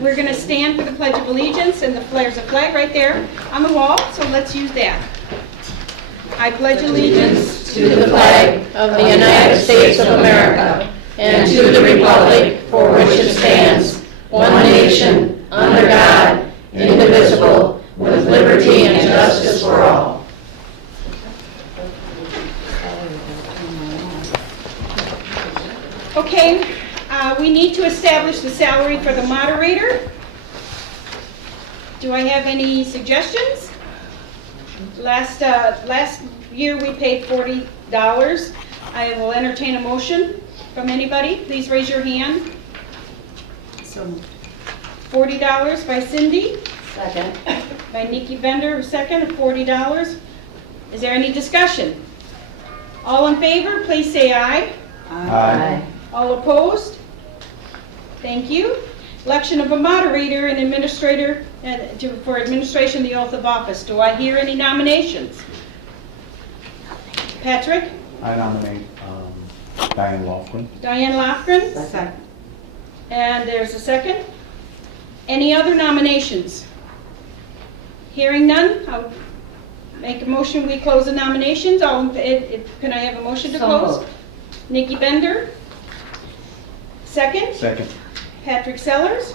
We're going to stand for the Pledge of Allegiance, and there's a flag right there on the wall, so let's use that. I pledge allegiance to the flag of the United States of America and to the republic for which it stands, one nation, under God, indivisible, with liberty and justice for all. Okay, we need to establish the salary for the moderator. Do I have any suggestions? Last year we paid $40. I will entertain a motion from anybody. Please raise your hand. So $40 by Cindy, second. by Nikki Bender, second at $40. Is there any discussion? All in favor, please say aye. Aye. All opposed? Thank you. Election of a moderator and administrator for administration of the oath of office. Do I hear any nominations? Patrick? I nominate Diane Lofgren. Diane Lofgren? Second. And there's a second. Any other nominations? Hearing none, I'll make a motion, we close the nominations. Can I have a motion to So close? moved. Nikki Bender? Second? Second. Patrick Sellers?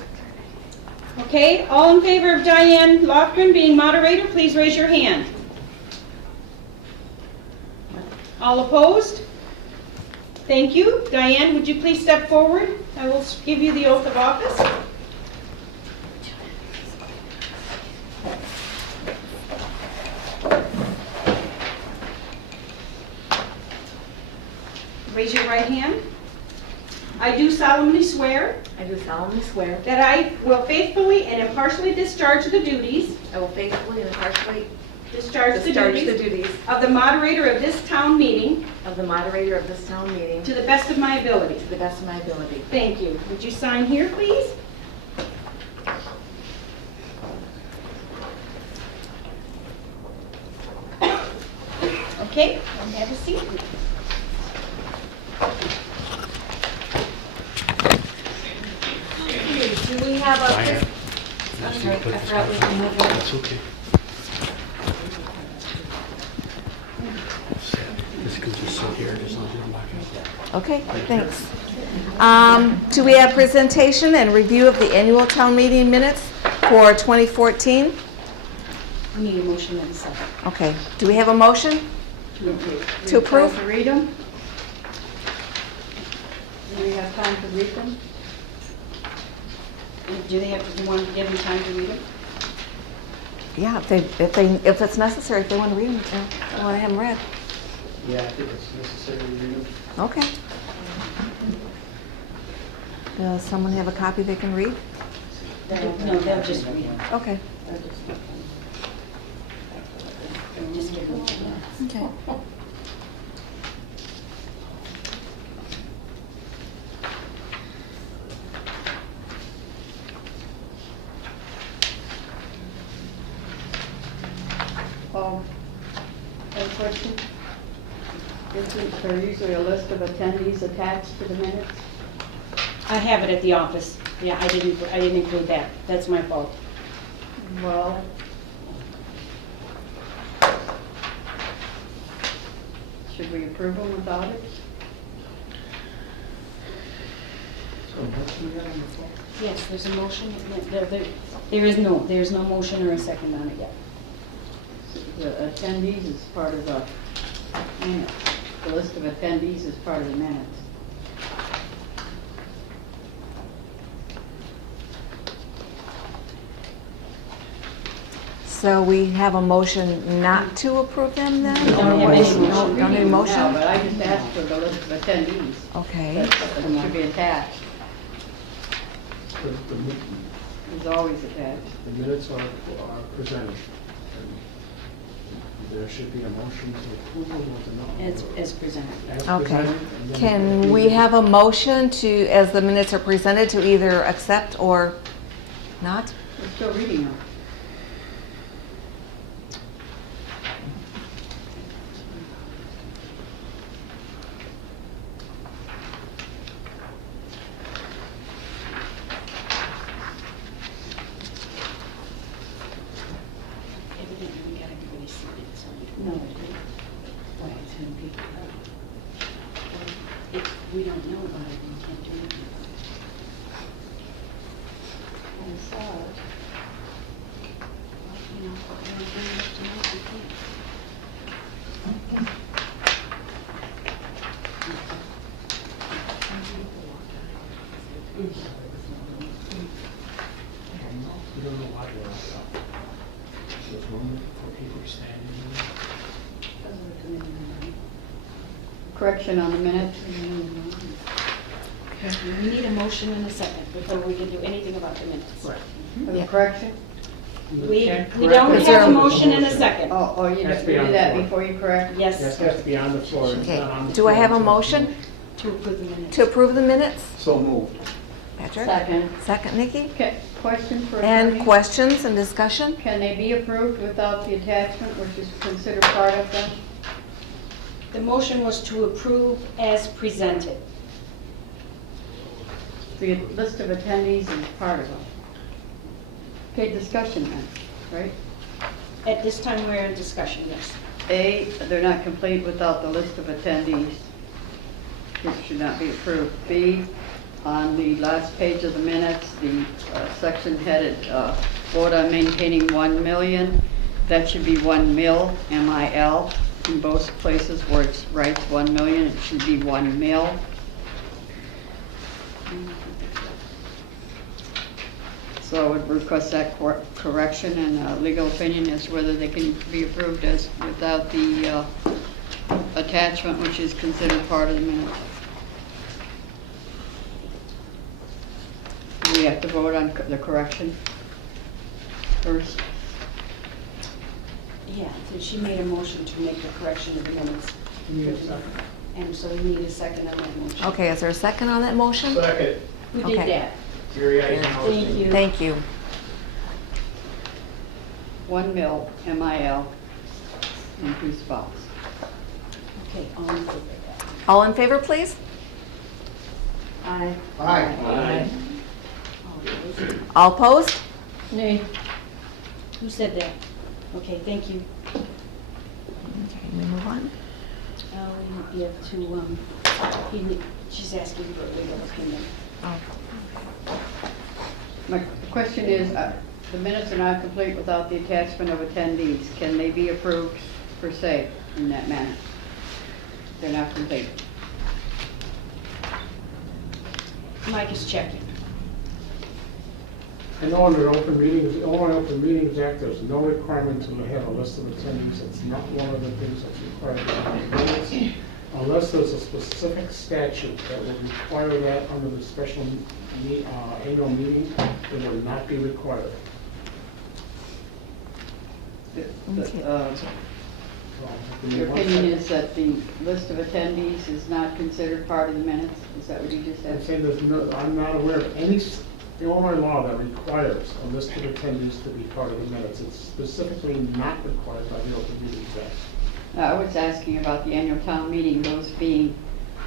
Okay, all in favor of Diane Lofgren being moderator, please raise your hand. All opposed? Thank you. Diane, would you please step forward? I will give you the oath of office. Raise your right hand. I do solemnly swear I do solemnly swear that I will faithfully and impartially discharge the duties I will faithfully and impartially discharge the discharge the duties duties of the moderator of this town meeting of the moderator of this town meeting to the best of my ability. to the best of my ability. Thank you. Would you sign here, please? Okay, and have a seat. Do we have a... Diane. I'm sorry, I forgot we have a... That's okay. This can just sit here. There's nothing I'm not going to... Okay, thanks. Do we have presentation and review of the annual town meeting minutes for 2014? We need a motion and a second. Okay, do we have a motion to approve? To read them? Do we have time to read them? Do you want to give them time to read them? Yeah, if it's necessary, if they want to read them, I want to have them read. Yeah, I think it's necessary to read them. Okay. Does someone have a copy they can read? No, they'll just read them. Okay. Just give them to them. Okay. Any question? Isn't there usually a list of attendees attached to the minutes? I have it at the office. Yeah, I didn't include that. That's my fault. Well, should we approve them without it? So what do we have on the floor? Yes, there's a motion. There's no motion or a second on it yet. The attendees is part of the minutes. The list of attendees is part of the minutes. So we have a motion not to approve them then? We don't or have what any is- motion. Don't need a No, motion? but I just asked for the list of attendees. Okay. That should be attached. The mi- It's always attached. the minutes are presented. And there should be a motion to approve them or to not. As presented. As Okay. presented, and then Can we have a motion to, as the minutes are presented, to either accept or not? We're still reading them. If we don't know about it, we can't do anything. And so, you know, what we're doing is tonight, we can't. We don't know why we're out. There's room for people standing. Correction on the minutes. We need a motion and a second before we can do anything about the minutes. Right. Have a Yeah. correction? We Can't don't correct Is there have a a motion and a second. Oh, you Has to be do on the that floor. before you correct? Yes, Yes, it has to be on the floor. It's Okay, not on the do I have a floor. motion to approve the minutes. to approve the minutes? So moved. Patrick? Second. Second, Nikki? Okay, question for And attorney? questions and discussion? Can they be approved without the attachment, which is considered part of them? The motion was to approve as presented. The list of attendees is part of them. Okay, discussion then, right? At this time, we're in discussion, yes. A, they're not complete without the list of attendees. It should not be approved. B, on the last page of the minutes, the section headed, vote on maintaining 1 million. That should be 1 mil, M-I-L. In both places where it writes 1 million, it should be 1 mil. So I would request that correction, and legal opinion as whether they can be approved as without the attachment, which is considered part of the minutes. We have to vote on the correction first. Yeah, so she made a motion to make the correction of the minutes. Need a second? And so we need a second on that motion. Okay, is there a second on that motion? Second. We did Okay. that. Jerry Eisenhower. Thank you. Thank you. 1 mil, M-I-L, increase box. Okay, all in favor of that? All in favor, please? Aye. Aye. All opposed? All opposed? Nay. Who said that? Okay, thank you. Okay, we move on. We have to, she's asking for a legal opinion. Oh. My question is, the minutes are not complete without the attachment of attendees. Can they be approved per se in that manner? They're not complete. Mike is checking. I know under Open Meetings, Illinois Open Meetings Act, there's no requirement to have a list of attendees. It's not one of the things that's required in the minutes. Unless there's a specific statute that would require that under the special annual meeting, it would not be required. Your opinion is that the list of attendees is not considered part of the minutes? Is that what you just I'm said? saying there's no, I'm not aware of any Illinois law that requires a list of attendees to be part of the minutes. It's specifically not required by the Open Meetings Act. I was asking about the annual town meeting, those being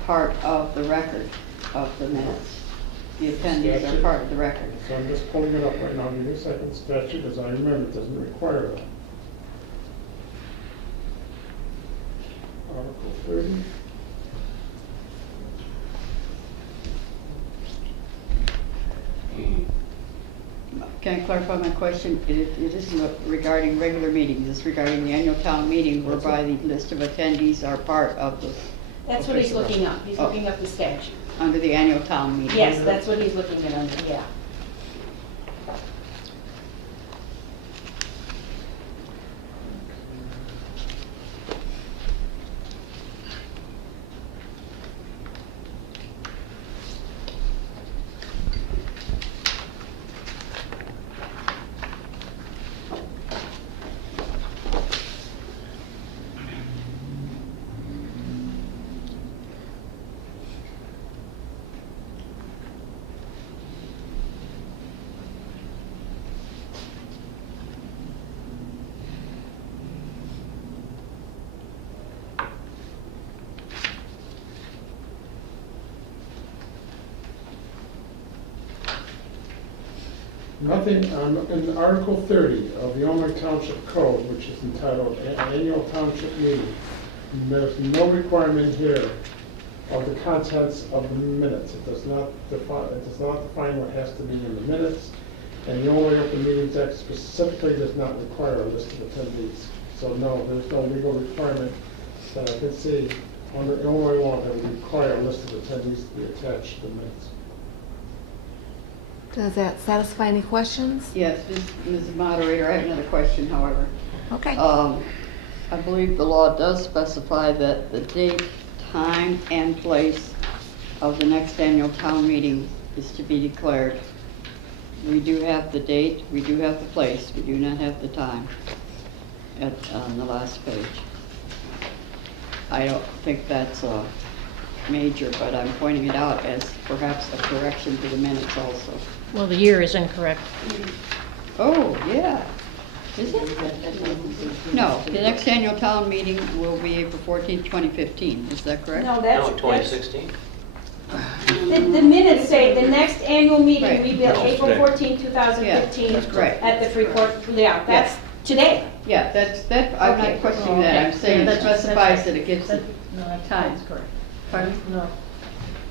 part of the record of the minutes. The attendees are Statute. part of the record. So I'm just pulling it up right now. Give me a second. Statute, as I remember, it doesn't require that. Article 30. Can I clarify my question? It isn't regarding regular meetings, it's regarding the annual town meeting whereby the list of attendees are part of the, That's what he's looking up. He's Oh. looking up the statute. under the annual town meeting. Yes, that's what he's looking at under, yeah. Nothing, in Article 30 of the Illinois Township Code, which is entitled Annual Township Meeting, there's no requirement here of the contents of the minutes. It does not define what has to be in the minutes. And the Illinois Open Meetings Act specifically does not require a list of attendees. So no, there's no legal requirement that I can see under Illinois law that would require a list of attendees to be attached to the minutes. Does that satisfy any questions? Yes, Mrs. Moderator, I have another question, however. Okay. I believe the law does specify that the date, time, and place of the next annual town meeting is to be declared. We do have the date, we do have the place, we do not have the time on the last page. I don't think that's major, but I'm pointing it out as perhaps a correction to the minutes also. Well, the year is incorrect. Oh, yeah. Is it? No, the next annual town meeting will be April 14th, 2015. Is that correct? No, that's. No, 2016. The minutes say the next annual meeting Right. will be April 14, 2015. Yeah, that's correct. At the Freeport, yeah, that's today. Yeah, I'm Okay. not questioning that. I'm Okay. saying it That's- specifies that it gives the No, time. that's correct. Pardon? No,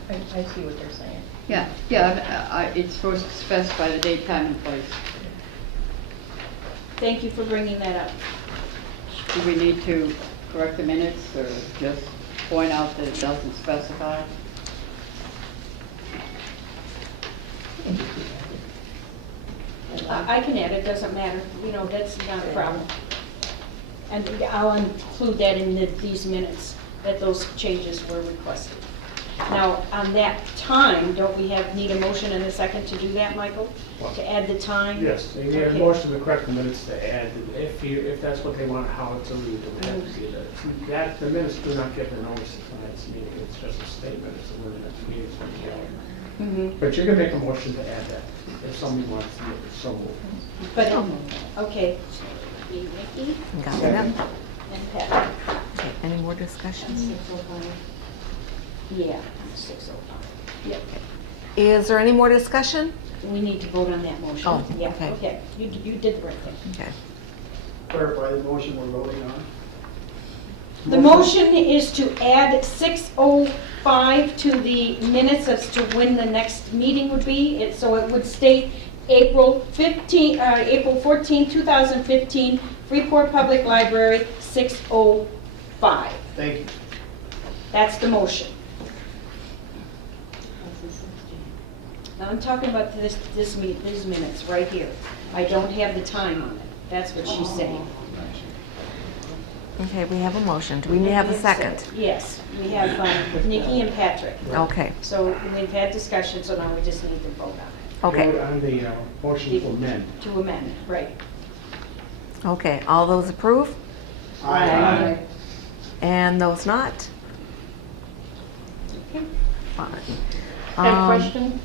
I see what they're saying. Yeah, it's supposed to specify the date, time, and place. Thank you for bringing that up. Do we need to correct the minutes or just point out that it doesn't specify? I can add it, doesn't matter, that's not a problem. And I'll include that in these minutes, that those changes were requested. Now, on that time, don't we need a motion and a second to do that, Michael? What? To add the time? Yes, you need a Okay. motion to correct the minutes to add, if that's what they want, how to read it, we have to see that. The minutes do not give the notice of tonight's meeting, it's just a statement, it's a word that the meeting's going to be held. But you can make a motion to add that, if somebody wants to, so move. But, okay. Be Nikki Got it. and Pat. Okay, any more discussion? Yeah, 6:05. Yep. Is there any more discussion? We need to vote on that motion. Oh, Yeah, okay. okay. You did the right thing. Okay. Clarify the motion we're voting on. The motion is to add 6:05 to the minutes as to when the next meeting would be. So it would state April 14, 2015, Freeport Public Library, 6:05. Thank you. That's the motion. Now I'm talking about these minutes right here. I don't have the time on it. That's what she's saying. Okay, we have a motion. Do we have a second? Yes, we have Nikki and Patrick. Okay, So we've had discussion, so now we just need to vote on it. okay, Vote on the motion to amend. To amend, right. okay. All those approve? Aye. And those not? Okay. Fine. I have a question.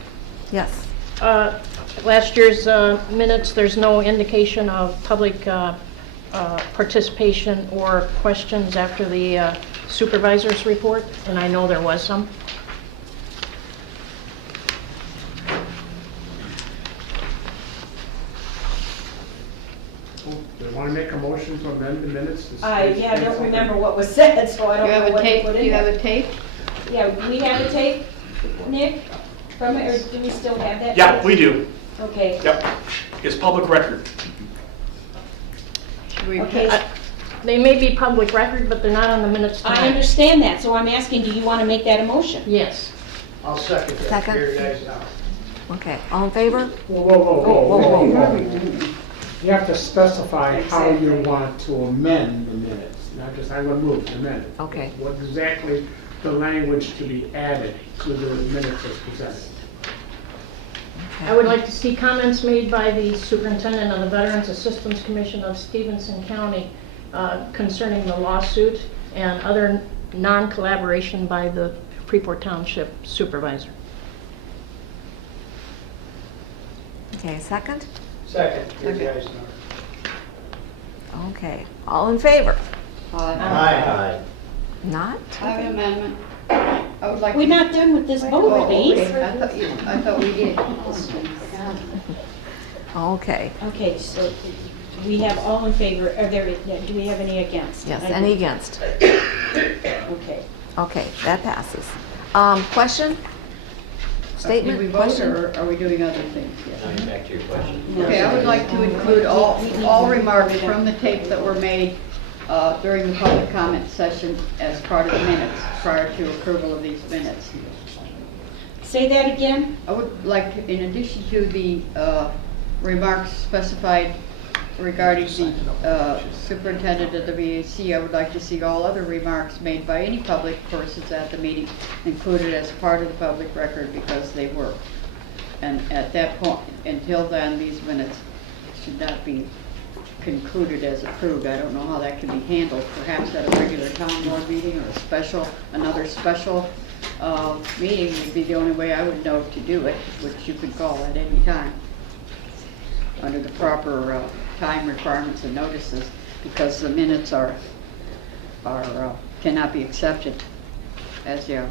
Yes. Last year's minutes, there's no indication of public participation or questions after the supervisor's report, and I know there was some. Do you want to make a motion to amend the minutes? I don't remember what was said, so I Do don't you have know a what to tape? put Do in you have there. a tape? Yeah, do we have a tape, Nick, from it, or do we still have that? Yeah, we do. Okay. Yep. It's public record. Should we? Okay, They may be public record, but they're not on the minutes tonight. I understand that, so I'm asking, do you want to make that a motion? Yes. I'll second that. Second. Here, guys, now. Okay, all in favor? Whoa, whoa, whoa, Whoa, whoa, whoa, whoa. You have to specify how you want to amend the minutes, not just I will move, amend it. Okay. What exactly the language to be added to the minutes as presented. I would like to see comments made by the superintendent of the Veterans Assistance Commission of Stevenson County concerning the lawsuit and other non-collaboration by the Freeport Township Supervisor. Okay, second? Second. Here, guys, now. Okay, all in favor? Aye. Not? I have an amendment. I would like. We're not done with this vote, Oh, please. okay. I thought we did. Okay, Okay, so We have all in favor, do we have any against? Yes, I any do. against? Okay. Okay, that passes. Question? Did Statement? we vote, Question? or are we doing other things yet? Now you're back to your question. Okay, I would like to include all remarks from the tape that were made during the public comment session as part of the minutes, prior to approval of these minutes. Say that again? I would like, in addition to the remarks specified regarding the superintendent of the VAC, I would like to see all other remarks made by any public persons at the meeting included as part of the public record, because they were. And at that point, until then, these minutes should not be concluded as approved. I don't know how that can be handled, perhaps at a regular town board meeting or another special meeting would be the only way I would know to do it, which you could call at any time, under the proper time requirements and notices, because the minutes cannot be accepted as they are.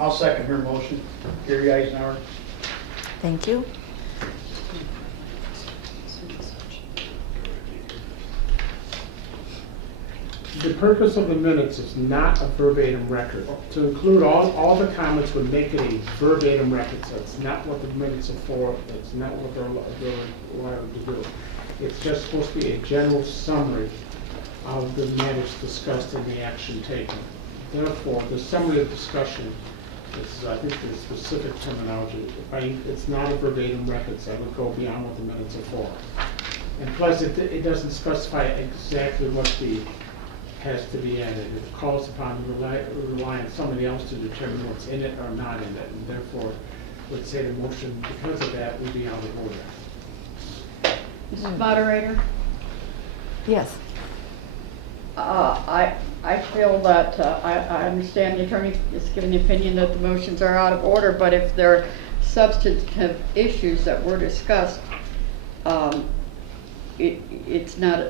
I'll second her motion. Gary Eisenhower. Thank you. The purpose of the minutes is not a verbatim record. To include all the comments would make it a verbatim record. That's not what the minutes are for. That's not what they're allowed to do. It's just supposed to be a general summary of the matters discussed and the action taken. Therefore, the summary of discussion is, I think, the specific terminology. It's not a verbatim record, so I would go beyond what the minutes are for. And plus, it doesn't specify exactly what has to be added. It calls upon rely on somebody else to determine what's in it or not in it, and therefore would say the motion, because of that, would be out of order. Mrs. Moderator? Yes. I feel that, I understand the attorney is giving the opinion that the motions are out of order, but if there are substantive issues that were discussed, it's not,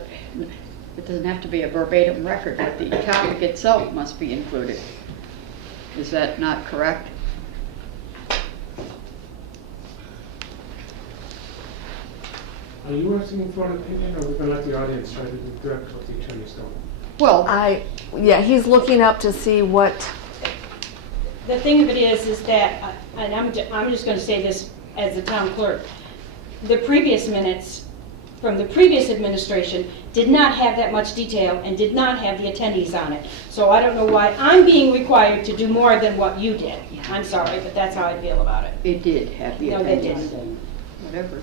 it doesn't have to be a verbatim record, but the topic itself must be included. Is that not correct? Are you asking for an opinion, or are we going to let the audience try to direct what the attorney's doing? Well, Yeah, he's looking up to see what, The thing of it is that, and I'm just going to say this as the town clerk, the previous minutes from the previous administration did not have that much detail and did not have the attendees on it. So I don't know why I'm being required to do more than what you did. I'm sorry, but that's how I feel about it. it did have the No, they attendance. didn't. Whatever.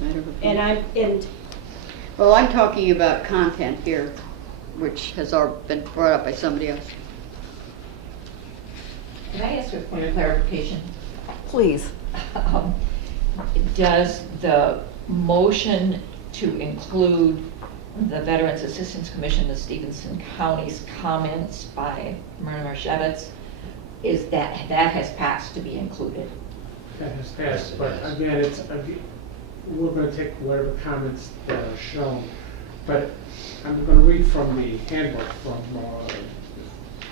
Matter of And opinion. Well, I'm talking about content here, which has already been brought up by somebody else. Can I ask a point of clarification? please. Does the motion to include the Veterans Assistance Commission of Stevenson County's comments by Myrna Marshevitz, is that has passed to be included? That has passed, but again, we're going to take whatever comments that are shown. But I'm going to read from the handbook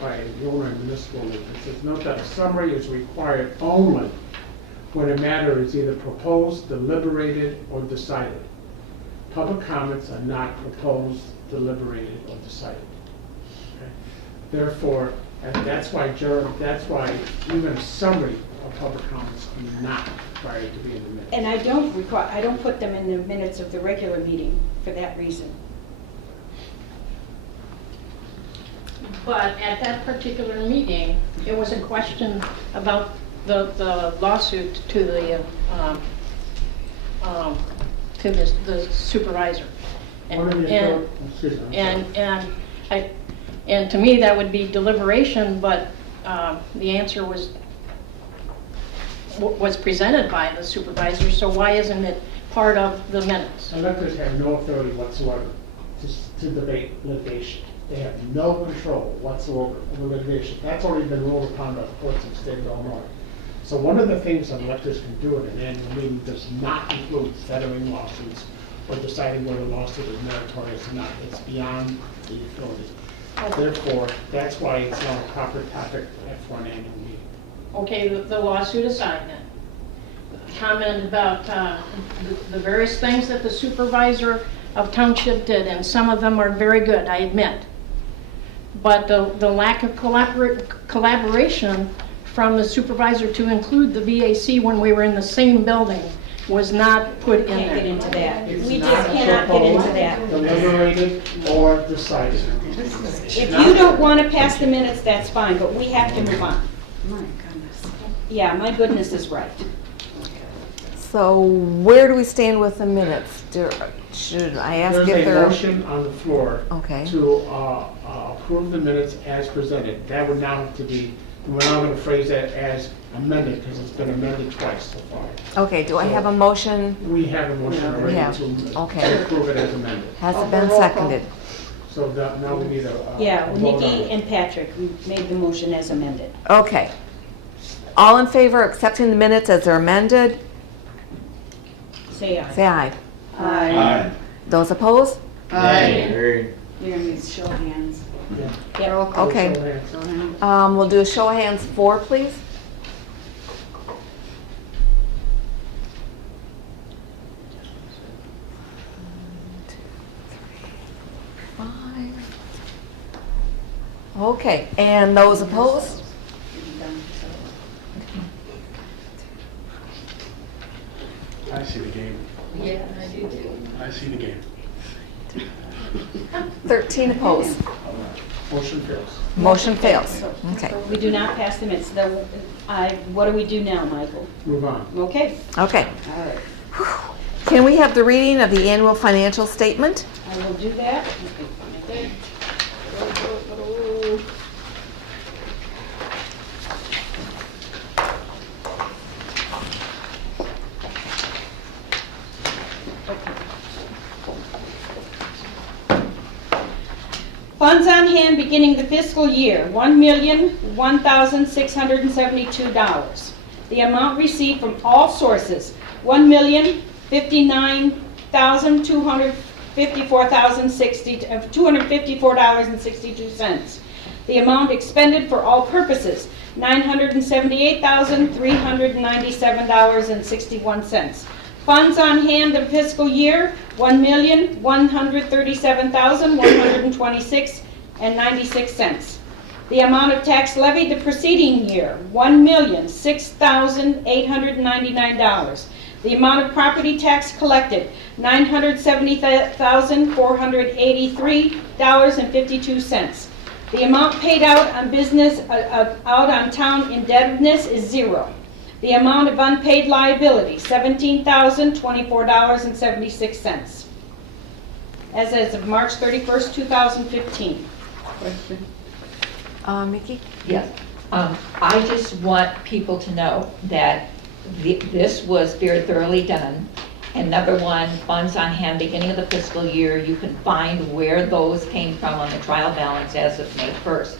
by the owner of municipal league. It says, note that a summary is required only when a matter is either proposed, deliberated, or decided. Public comments are not proposed, deliberated, or decided. Okay? Therefore, and that's why even a summary of public comments are not required to be in the minutes. And I don't put them in the minutes of the regular meeting for that reason. But at that particular meeting, it was a question about the lawsuit to the supervisor. One of the And- excuse me, I'm sorry. And to me, that would be deliberation, but the answer was presented by the supervisor, so why isn't it part of the minutes? Electors have no authority whatsoever to debate litigation. They have no control whatsoever over litigation. That's already been ruled upon by the courts of the state of Illinois. So one of the things that electors can do at an annual meeting does not include settling lawsuits or deciding whether a lawsuit is meritorious or not. It's beyond the authority. Therefore, that's why it's not a proper topic for an annual meeting. Okay, the lawsuit aside then. comment about the various things that the supervisor of township did, and some of them are very good, I admit. But the lack of collaboration from the supervisor to include the VAC when we were in the same building was not put in Can't get there. into that. It's We not just cannot get into proposed, that. deliberated, or decided. If you don't want to pass the minutes, that's fine, but we have to move on. My goodness. Yeah, my goodness is right. So where do we stand with the minutes? Should I ask if There's a there? motion on the floor Okay. to approve the minutes as presented. That would now have to be, we're now going to phrase that as amended, because it's been amended twice so far. Okay, do I have a motion? We have a motion already have. to Okay. approve it as amended. Has it been seconded? So now we need a Yeah, a vote on Nikki it. and Patrick made the motion as amended. Okay. All in favor of accepting the minutes as they're amended, Say aye. say aye. Aye. Those opposed? Aye. You're gonna need to show hands. Yep. Roll call. Okay. Show of hands. We'll do a show of hands, 4, please. Okay, and those opposed? I see the game. Yeah, I do too. I see the game. 13 opposed. Motion fails. Motion fails. Okay, We do not pass the minutes. What do we do now, Michael? Move on. Okay, okay. all right. Can we have the reading of the annual financial statement? I will do that. Okay. Funds on hand beginning the fiscal year, $1,001,672. The amount received from all sources, $254,62. The amount expended for all purposes, $978,397.61. Funds on hand of fiscal year, $1,137,126.96. The amount of tax levied the preceding year, $1,006,899. The amount of property tax collected, $970,483.52. The amount paid out on out on town indebtedness is $0. The amount of unpaid liability, $17,024.76. As of March 31st, 2015. Question? Mickey? Yes. I just want people to know that this was very thoroughly done. And number one, funds on hand beginning of the fiscal year, you can find where those came from on the trial balance as of May 1st.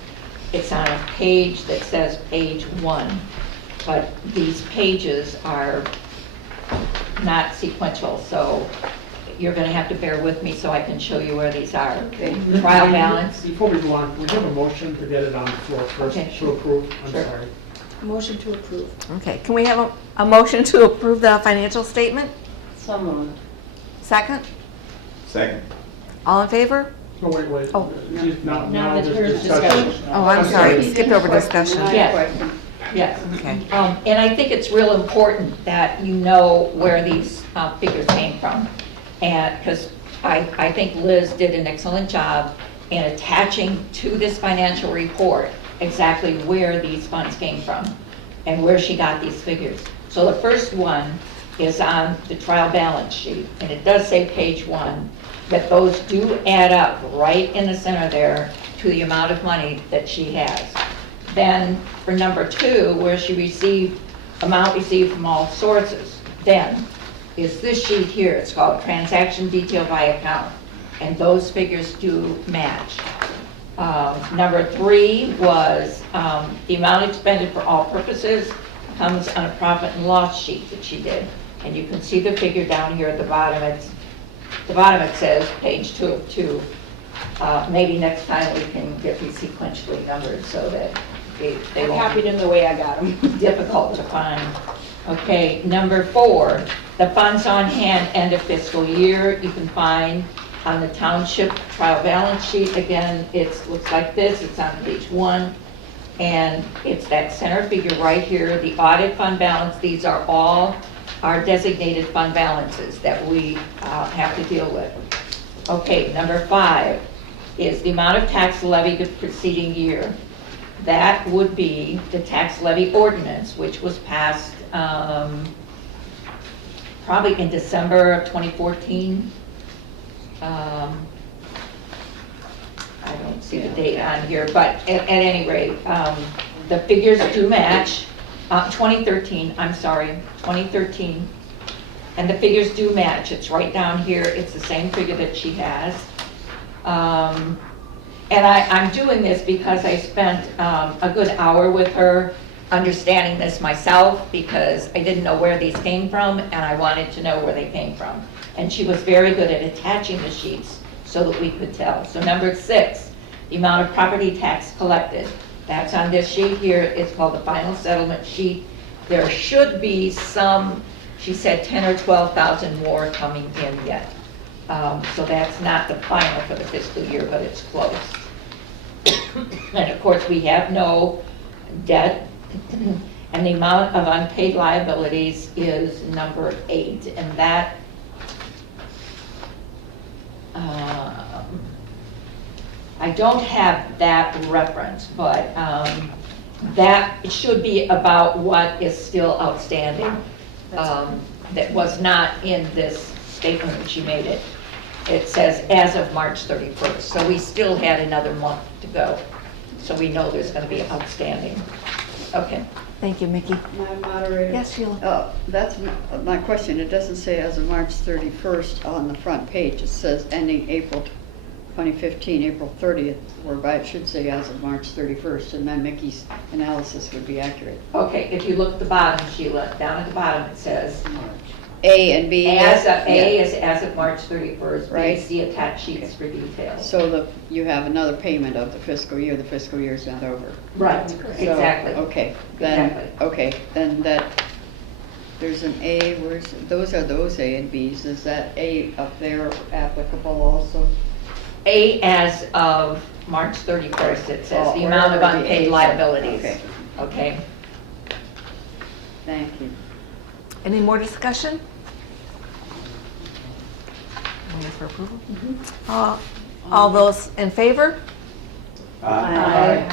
It's on a page that says page 1, but these pages are not sequential, so you're going to have to bear with me so I can show you where these are. Okay. Trial balance. Before we go on, we have a motion to get it on the floor first, Okay. to approve. I'm Sure. sorry. Motion to approve. Okay, can we have a motion to approve the financial statement? So moved. Second? Second. All in favor? No, wait. Oh. Now that there's there's discussion. Oh, I'm sorry, skipped over discussion. I have a Yes. question. Yes. Okay. And I think it's real important that you know where these figures came from. And, because I think Liz did an excellent job in attaching to this financial report exactly where these funds came from and where she got these figures. So the first one is on the trial balance sheet, and it does say page 1, that those do add up right in the center there to the amount of money that she has. Then for number 2, where she received, amount received from all sources, then is this sheet here. It's called transaction detail by account, and those figures do match. Number 3 was the amount expended for all purposes comes on a profit and loss sheet that she did. And you can see the figure down here at the bottom. It says page 2 of 2. Maybe next time we can get these sequentially numbered so that they I won't copied them the way I got them. be difficult to find. Okay, number 4, the funds on hand end of fiscal year, you can find on the township trial balance sheet. Again, looks like this, it's on page 1, and it's that center figure right here, the audit fund balance. These are all our designated fund balances that we have to deal with. Okay, number 5 is the amount of tax levied the preceding year. That would be the tax levy ordinance, which was passed probably in December of 2014. I don't see the date on here, but at any rate, the figures do match. 2013, I'm sorry, 2013. And the figures do match. It's right down here. It's the same figure that she has. And I'm doing this because I spent a good hour with her understanding this myself, because I didn't know where these came from and I wanted to know where they came from. And she was very good at attaching the sheets so that we could tell. So number 6, the amount of property tax collected. That's on this sheet here. It's called the final settlement sheet. There should be some, she said 10 or 12,000 more coming in yet. So that's not the final for the fiscal year, but it's close. And of course, we have no debt, and the amount of unpaid liabilities is number 8, and that I don't have that reference, but that should be about what is still outstanding. That was not in this statement when she made it. It says as of March 31st, so we still had another month to go. So we know there's going to be outstanding. Okay. Thank you, Mickey. Madam Moderator? Yes, Sheila. That's my question. It doesn't say as of March 31st on the front page. It says ending April 2015, April 30th, whereby it should say as of March 31st, and then Mickey's analysis would be accurate. Okay, if you look at the bottom, Sheila, down at the bottom it says A and B. A is as of March 31st, Right. B, see attached sheets for details. So you have another payment of the fiscal year is not over. Right, So, exactly. Okay, then, Exactly. okay, then that, there's an A, those are those A and Bs. Is that A up there applicable also? A as of March 31st, it says Oh, the amount of wherever the unpaid A- liabilities. Okay, Okay. thank you. Any more discussion? Ready for approval? All those in favor Aye.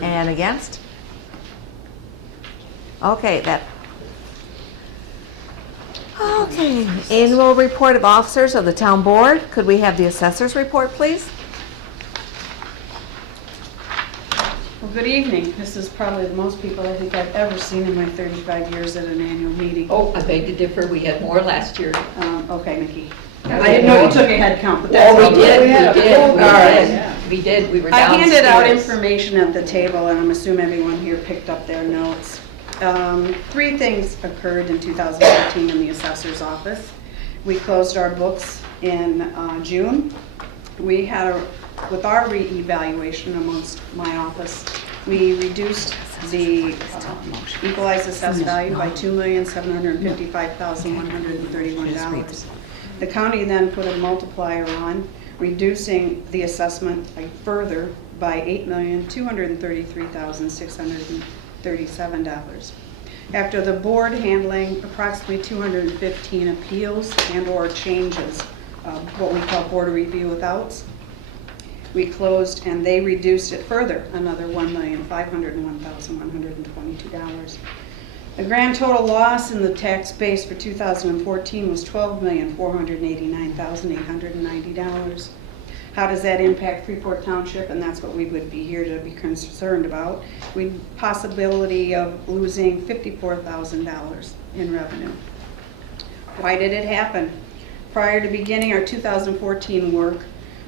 and against? Okay, that. Okay, annual report of officers of the town board. Could we have the assessor's report, please? Well, good evening. This is probably the most people I think I've ever seen in my 35 years at an annual meeting. Oh, I beg to differ, we had more last year. Okay, Mickey. I didn't know you took a head count, but that's Oh, all we did, right. we did, we were I downstairs. handed out information at the table, and I'm assuming everyone here picked up their notes. 3 things occurred in 2014 in the assessor's office. We closed our books in June. We had, with our reevaluation amongst my office, we reduced the equalized assessed value by $2,755,131. The county then put a multiplier on, reducing the assessment further by $8,233,637. After the board handling approximately 215 appeals and/or changes, what we call board review withouts, we closed and they reduced it further, another $1,501,122. The grand total loss in the tax base for 2014 was $12,489,890. How does that impact Freeport Township? And that's what we would be here to be concerned about. We possibility of losing $54,000 in revenue. Why did it happen? Prior to beginning our 2014 work,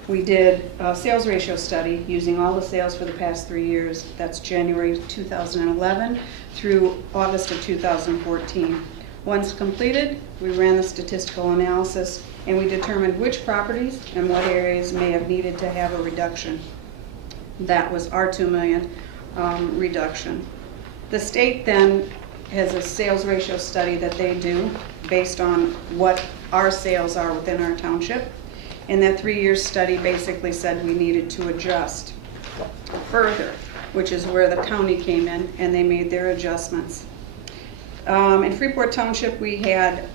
we did a sales ratio study using all the sales for the past 3 years. That's January 2011 through August of 2014. Once completed, we ran the statistical analysis and we determined which properties and what areas may have needed to have a reduction. That was our $2 million reduction. The state then has a sales ratio study that they do based on what our sales are within our township. And that 3-year study basically said we needed to adjust further, which is where the county came in and they made their adjustments. In Freeport Township, we had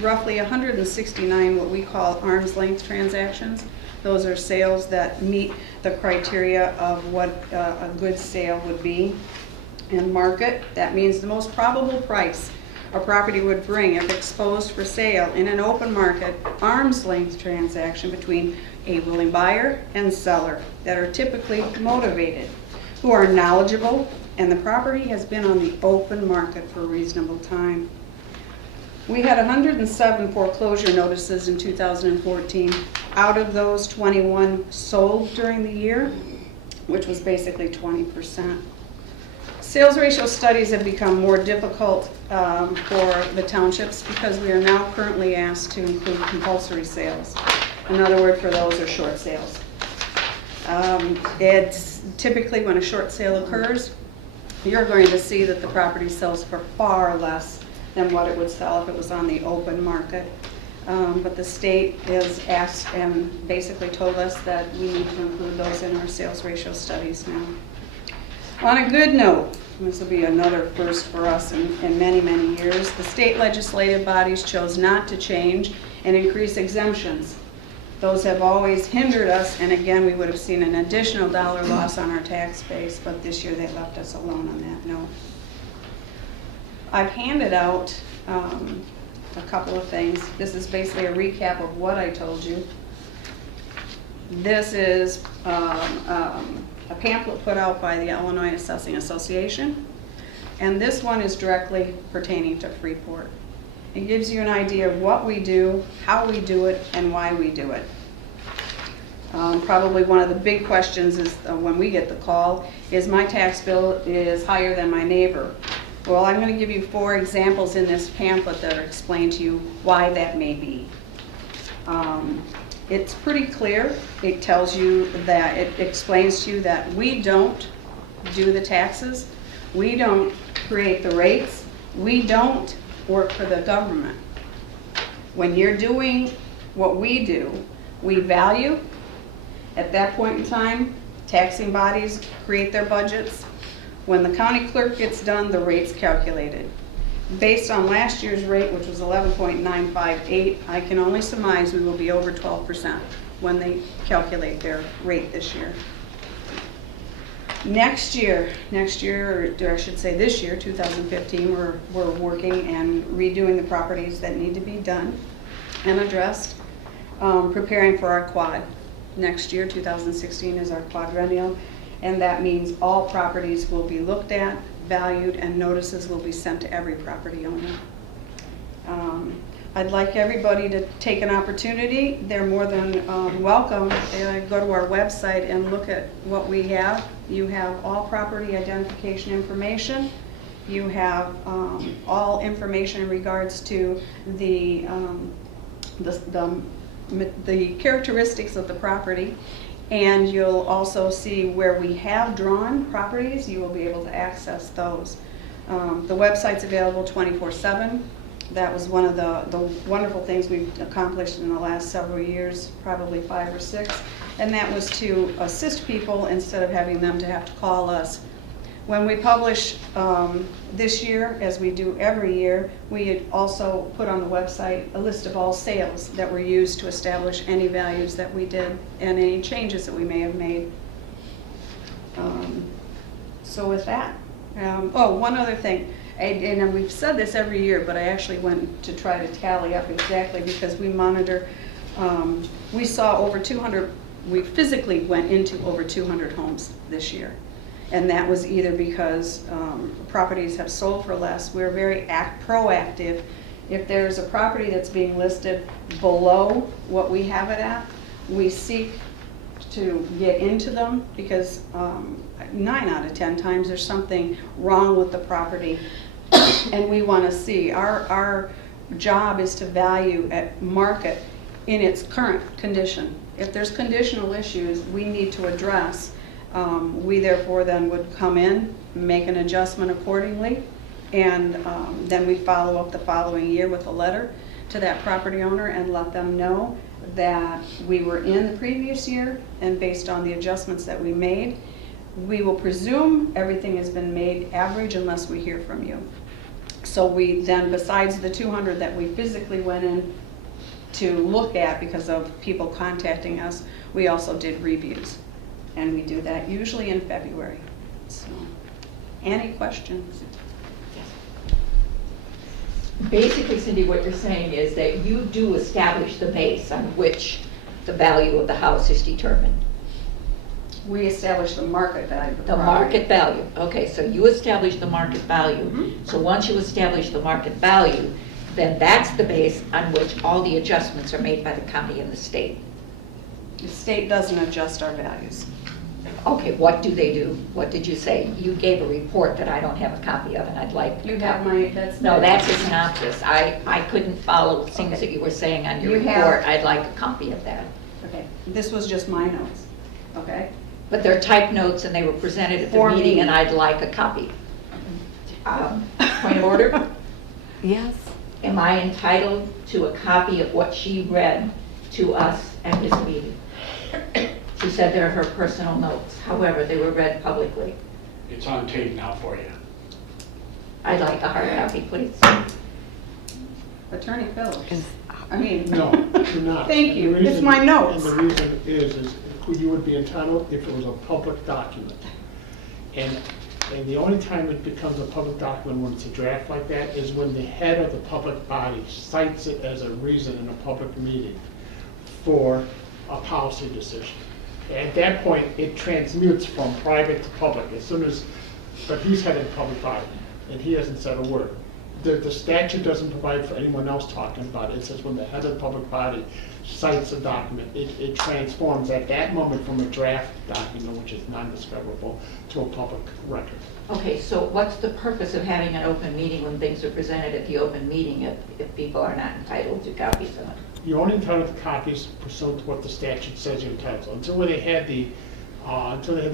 roughly 169 what we call arm's length transactions. Those are sales that meet the criteria of what a good sale would be in market. That means the most probable price a property would bring if exposed for sale in an open market arm's length transaction between a willing buyer and seller that are typically motivated, who are knowledgeable, and the property has been on the open market for a reasonable time. We had 107 foreclosure notices in 2014. Out of those, 21 sold during the year, which was basically 20%. Sales ratio studies have become more difficult for the townships because we are now currently asked to include compulsory sales. Another word for those are short sales. It's typically when a short sale occurs, you're going to see that the property sells for far less than what it would sell if it was on the open market. But the state has asked and basically told us that we need to include those in our sales ratio studies now. On a good note, this will be another first for us in many, many years, the state legislative bodies chose not to change and increase exemptions. Those have always hindered us, and again, we would have seen an additional dollar loss on our tax base, but this year they left us alone on that note. I've handed out a couple of things. This is basically a recap of what I told you. This is a pamphlet put out by the Illinois Assessing Association, and this one is directly pertaining to Freeport. It gives you an idea of what we do, how we do it, and why we do it. Probably one of the big questions is when we get the call is my tax bill is higher than my neighbor. Well, I'm going to give you 4 examples in this pamphlet that explain to you why that may be. It's pretty clear. It tells you that, it explains to you that we don't do the taxes, we don't create the rates, we don't work for the government. When you're doing what we do, we value. At that point in time, taxing bodies create their budgets. When the county clerk gets done, the rate's calculated. Based on last year's rate, which was 11.958, I can only surmise we will be over 12% when they calculate their rate this year. Next year, or I should say this year, 2015, we're working and redoing the properties that need to be done and addressed, preparing for our quad. Next year, 2016, is our quadrennial, and that means all properties will be looked at, valued, and notices will be sent to every property owner. I'd like everybody to take an opportunity. They're more than welcome. Go to our website and look at what we have. You have all property identification information. You have all information in regards to the characteristics of the property. And you'll also see where we have drawn properties. You will be able to access those. The website's available 24/7. That was one of the wonderful things we've accomplished in the last several years, probably 5 or 6, and that was to assist people instead of having them to have to call us. When we publish this year, as we do every year, we had also put on the website a list of all sales that were used to establish any values that we did and any changes that we may have made. So with that, one other thing. And we've said this every year, but I actually went to try to tally up exactly because we monitor, we saw over 200, we physically went into over 200 homes this year. And that was either because properties have sold for less. We're very proactive. If there's a property that's being listed below what we have it at, we seek to get into them because 9 out of 10 times there's something wrong with the property. And we want to see. Our job is to value at market in its current condition. If there's conditional issues we need to address, we therefore then would come in, make an adjustment accordingly. And then we follow up the following year with a letter to that property owner and let them know that we were in the previous year, and based on the adjustments that we made, we will presume everything has been made average unless we hear from you. So we then, besides the 200 that we physically went in to look at because of people contacting us, we also did reviews. And we do that usually in February. So, any questions? Basically, Cindy, what you're saying is that you do establish the base on which the value of the house is determined. We establish the market value of the The property. market value. Okay, so you establish the market value. So once you establish the market value, then that's the base on which all the adjustments are made by the county and the state. The state doesn't adjust our values. Okay, what do they do? What did you say? You gave a report that I don't have a copy of, and I'd like. You have my, that's. No, that's a synopsis. I couldn't follow things that you were saying on your You have- report. I'd like a copy of that. Okay, this was just my notes, okay? But they're typed notes and they were presented at the For meeting me. and I'd like a copy. Point of order? Yes? Am I entitled to a copy of what she read to us at this meeting? She said they're her personal notes. However, they were read publicly. It's on tape now for you. I'd like a hard copy, please. Attorney Phillips. I mean. No, you're not. Thank you. The It's reason- my notes. And the reason is you would be entitled if it was a public document. And the only time it becomes a public document when it's a draft like that is when the head of the public body cites it as a reason in a public meeting for a policy decision. At that point, it transmutes from private to public as soon as, but he's head of the public body and he hasn't said a word. The statute doesn't provide for anyone else talking about it. It says when the head of the public body cites a document, it transforms at that moment from a draft document, which is non-discoverable, to a public record. Okay, so what's the purpose of having an open meeting when things are presented at the open meeting if people are not entitled to copies of it? You're only entitled to copies pursuant to what the statute says you're entitled to. Until they had the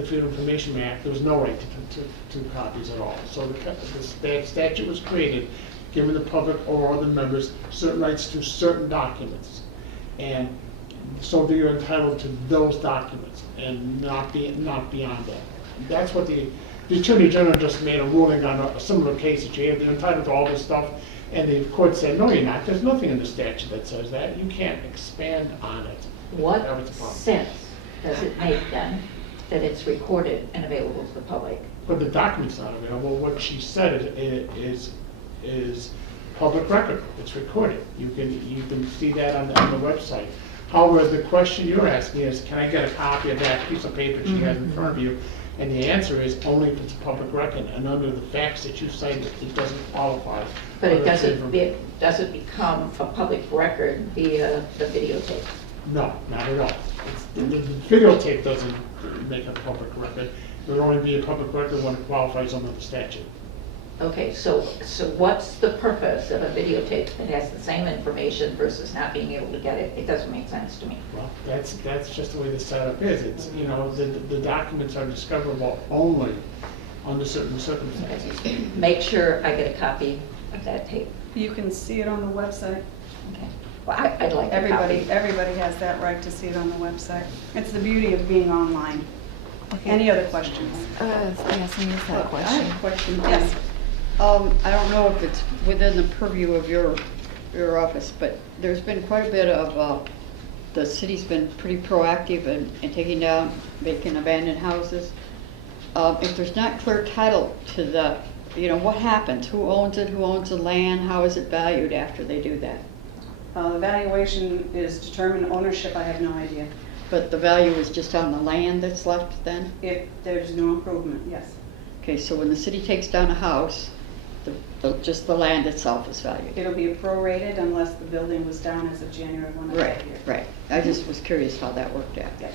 Freedom of Information Act, there was no right to copies at all. So the statute was created, giving the public or other members certain rights to certain documents. And so you're entitled to those documents and not beyond that. That's what the Attorney General just made a ruling on a similar case that you're entitled to all this stuff. And the court said, no, you're not. There's nothing in the statute that says that. You can't expand on it. What That was the problem. sense does it make then that it's recorded and available to the public? But the document's not available. What she said is public record. It's recorded. You can see that on the website. However, the question you're asking is, can I get a copy of that piece of paper she has in front of you? And the answer is only if it's a public record. And under the facts that you cited, it doesn't qualify. But it doesn't become a public record via the videotape. No, not at all. The videotape doesn't make a public record. It would only be a public record when it qualifies under the statute. Okay, so what's the purpose of a videotape that has the same information versus not being able to get it? It doesn't make sense to me. Well, that's just the way the setup is. It's, the documents are discoverable only under certain circumstances. Make sure I get a copy of that tape. You can see it on the website. Okay. Well, I'd like a copy. Everybody has that right to see it on the website. It's the beauty of being online. Any other questions? Yes, and use that I question. have a question. Yes. I don't know if it's within the purview of your office, but there's been quite a bit of, the city's been pretty proactive in taking down vacant abandoned houses. If there's not clear title to the, what happens? Who owns it? Who owns the land? How is it valued after they do that? The valuation is determined, ownership, I have no idea. But the value is just on the land that's left then? If there's no improvement, yes. Okay, so when the city takes down a house, just the land itself is valued? It'll be prorated unless the building was down as of January 1 of that year. Right. I just was curious how that worked out. Yes.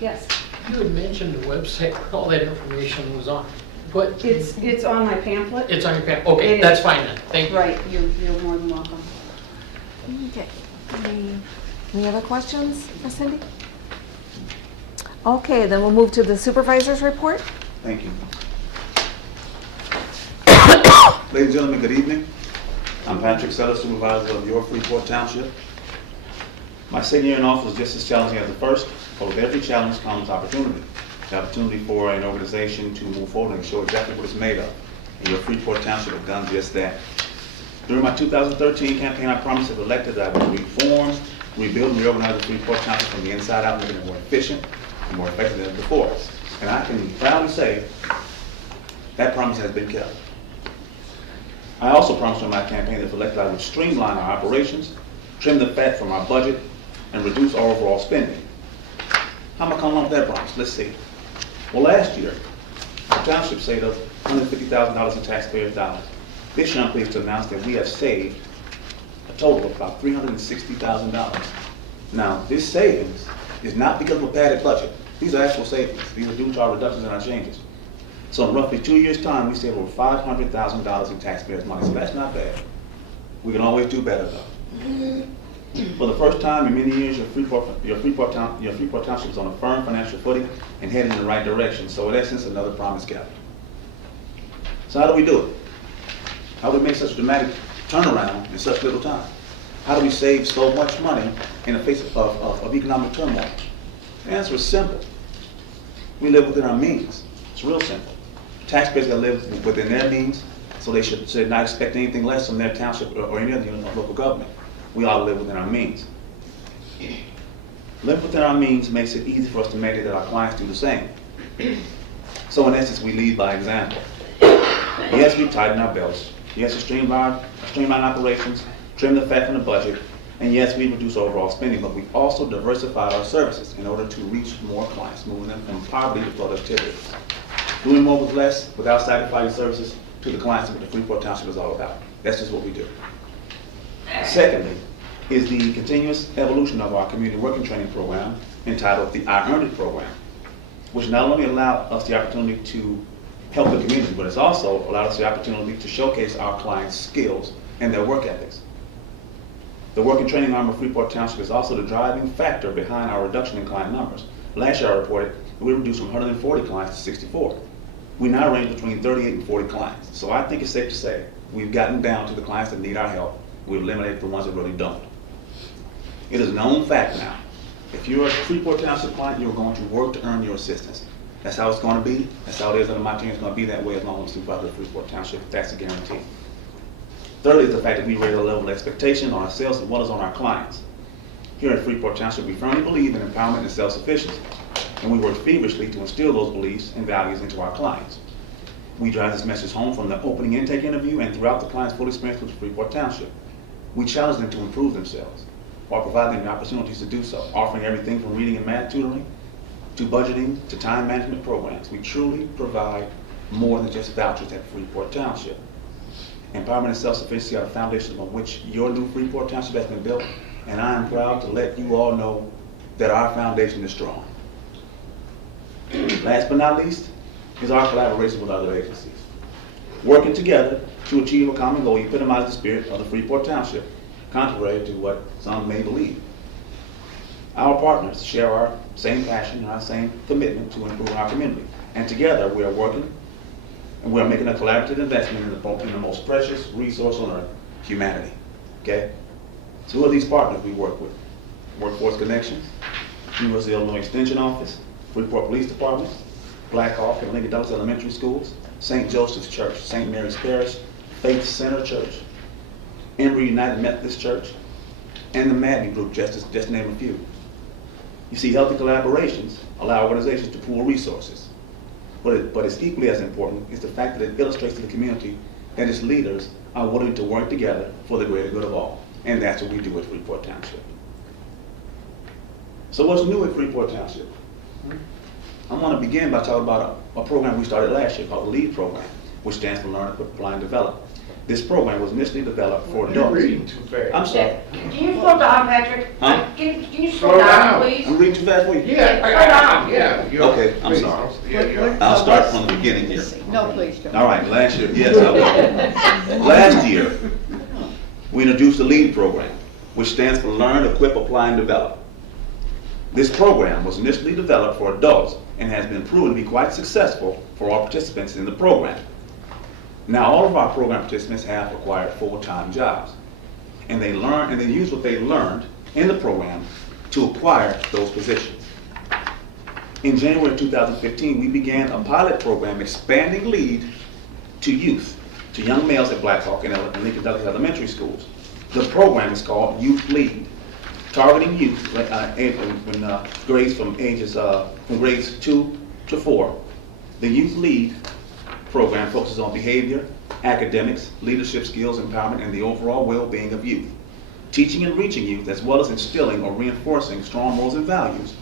Yes. You had mentioned the website where all that information was on. What? It's on my pamphlet. It's on your pamphlet. It Okay, is. that's fine then. Thank you. Right, you're more than welcome. Okay. Any other questions for Cindy? Okay, then we'll move to the supervisor's report. Thank you. Ladies and gentlemen, good evening. I'm Patrick Seller, Supervisor of your Freeport Township. My second year in office is just as challenging as the first, but with every challenge comes opportunity. The opportunity for an organization to move forward and show exactly what it's made of. And your Freeport Township has done just that. During my 2013 campaign, I promised if elected that I would reform, rebuild, and reorganize the Freeport Township from the inside out, making it more efficient and more effective than before. And I can proudly say that promise has been kept. I also promised in my campaign that if elected, I would streamline our operations, trim the fat from our budget, and reduce our overall spending. How am I coming along with that promise? Let's see. Well, last year, the township saved up $150,000 in taxpayers' dollars. This year, I'm pleased to announce that we have saved a total of about $360,000. Now, this savings is not because of a padded budget. These are actual savings. These are due to our reductions and our changes. So in roughly 2 years' time, we saved over $500,000 in taxpayers' money. So that's not bad. We can always do better, though. For the first time in many years, your Freeport Township is on a firm financial footing and heading in the right direction. So in essence, another promise kept. So how do we do it? How do we make such a dramatic turnaround in such little time? How do we save so much money in the face of economic turmoil? The answer is simple. We live within our means. It's real simple. Taxpayers gotta live within their means, so they should not expect anything less from their township or any other unit of local government. We all live within our means. Living within our means makes it easy for us to mandate that our clients do the same. So in essence, we lead by example. Yes, we tighten our belts. Yes, we streamline operations, trim the fat from the budget, and yes, we reduce overall spending, but we also diversified our services in order to reach more clients, moving them from poverty to productivity. Doing more with less without sacrificing services to the clients is what the Freeport Township is all about. That's just what we do. Secondly, is the continuous evolution of our community working training program entitled the I Earned It program, which not only allowed us the opportunity to help the community, but it's also allowed us the opportunity to showcase our clients' skills and their work ethics. The working training arm of Freeport Township is also the driving factor behind our reduction in client numbers. Last year I reported we reduced from 140 clients to 64. We now range between 38 and 40 clients. So I think it's safe to say we've gotten down to the clients that need our help. We've eliminated the ones that really don't. It is a known fact now. If you're a Freeport Township client, you're going to work to earn your assistance. That's how it's going to be. That's how it is under my tenure. It's going to be that way as long as I'm supervisor of Freeport Township. That's a guarantee. Thirdly is the fact that we raise a level of expectation on ourselves as well as on our clients. Here at Freeport Township, we firmly believe in empowerment and self-sufficiency, and we work feverishly to instill those beliefs and values into our clients. We drive this message home from the opening intake interview and throughout the client's full experience with Freeport Township. We challenge them to improve themselves while providing the opportunities to do so, offering everything from reading and math tutoring to budgeting to time management programs. We truly provide more than just vouchers at Freeport Township. Empowerment and self-sufficiency are the foundations on which your new Freeport Township has been built, and I am proud to let you all know that our foundation is strong. Last but not least is our collaboration with other agencies. Working together to achieve a common goal epitomizes the spirit of the Freeport Township, contrary to what some may believe. Our partners share our same passion and our same commitment to improve our community. And together we are working and we are making a collaborative investment in the most precious resource on earth, humanity. Okay? So who are these partners we work with? Workforce Connections, University of Illinois Extension Office, Freeport Police Department, Black Hawk and Lincoln Douglas Elementary Schools, St. Joseph's Church, St. Mary's Parish, Faith Center Church, Embry United Methodist Church, and the Madden Group, just to name a few. You see, healthy collaborations allow organizations to pool resources. But it's equally as important is the fact that it illustrates to the community that its leaders are willing to work together for the greater good of all. And that's what we do at Freeport Township. So what's new at Freeport Township? I want to begin by talking about a program we started last year called the LEAD program, which stands for Learn, Equip, Apply, and Develop. This program was initially developed for adults. You're reading too fast. I'm sorry. Can you slow down, Patrick? Huh? Can you slow down, please? I'm reading too fast for you? Yeah. Okay, I'm sorry. I'll start from the beginning here. No, please don't. All right, last year, yes, I will. Last year, we introduced the LEAD program, which stands for Learn, Equip, Apply, and Develop. This program was initially developed for adults and has been proven to be quite successful for all participants in the program. Now, all of our program participants have acquired full-time jobs, and they use what they learned in the program to acquire those positions. In January 2015, we began a pilot program expanding LEAD to youth, to young males at Black Hawk and Lincoln Douglas elementary schools. The program is called Youth LEAD, targeting youth from grades 2 to 4. The Youth LEAD program focuses on behavior, academics, leadership skills, empowerment, and the overall well-being of youth. Teaching and reaching youth, as well as instilling or reinforcing strong morals and values,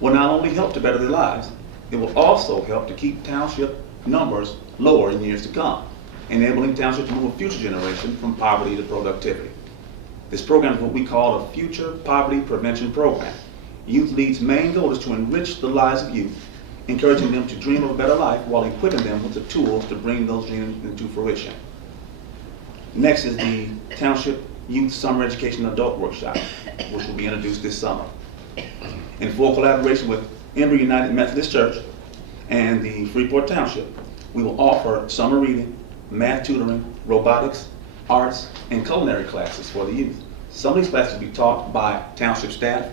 will not only help to better their lives, it will also help to keep township numbers lower in years to come, enabling township to move a future generation from poverty to productivity. This program is what we call a future poverty prevention program. Youth LEAD's main goal is to enrich the lives of youth, encouraging them to dream of a better life while equipping them with the tools to bring those dreams into fruition. Next is the Township Youth Summer Education Adult Workshop, which will be introduced this summer. In full collaboration with Emory United Methodist Church and the Freeport Township, we will offer summer reading, math tutoring, robotics, arts, and culinary classes for the youth. Some of these classes will be taught by township staff,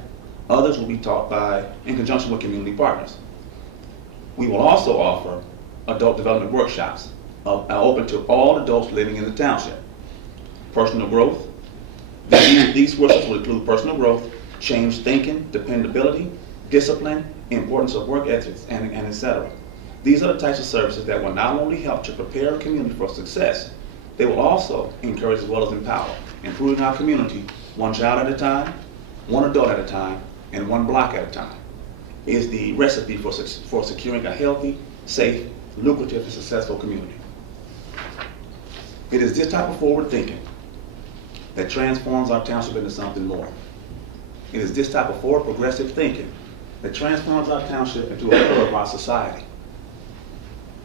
others will be taught in conjunction with community partners. We will also offer adult development workshops open to all adults living in the township. Personal growth. These workshops will include personal growth, change thinking, dependability, discipline, importance of work ethics, and etc. These are the types of services that will not only help to prepare a community for success, they will also encourage as well as empower, improving our community one child at a time, one adult at a time, and one block at a time. Is the recipe for securing a healthy, safe, lucrative, and successful community. It is this type of forward thinking that transforms our township into something more. It is this type of forward progressive thinking that transforms our township into a pillar of our society,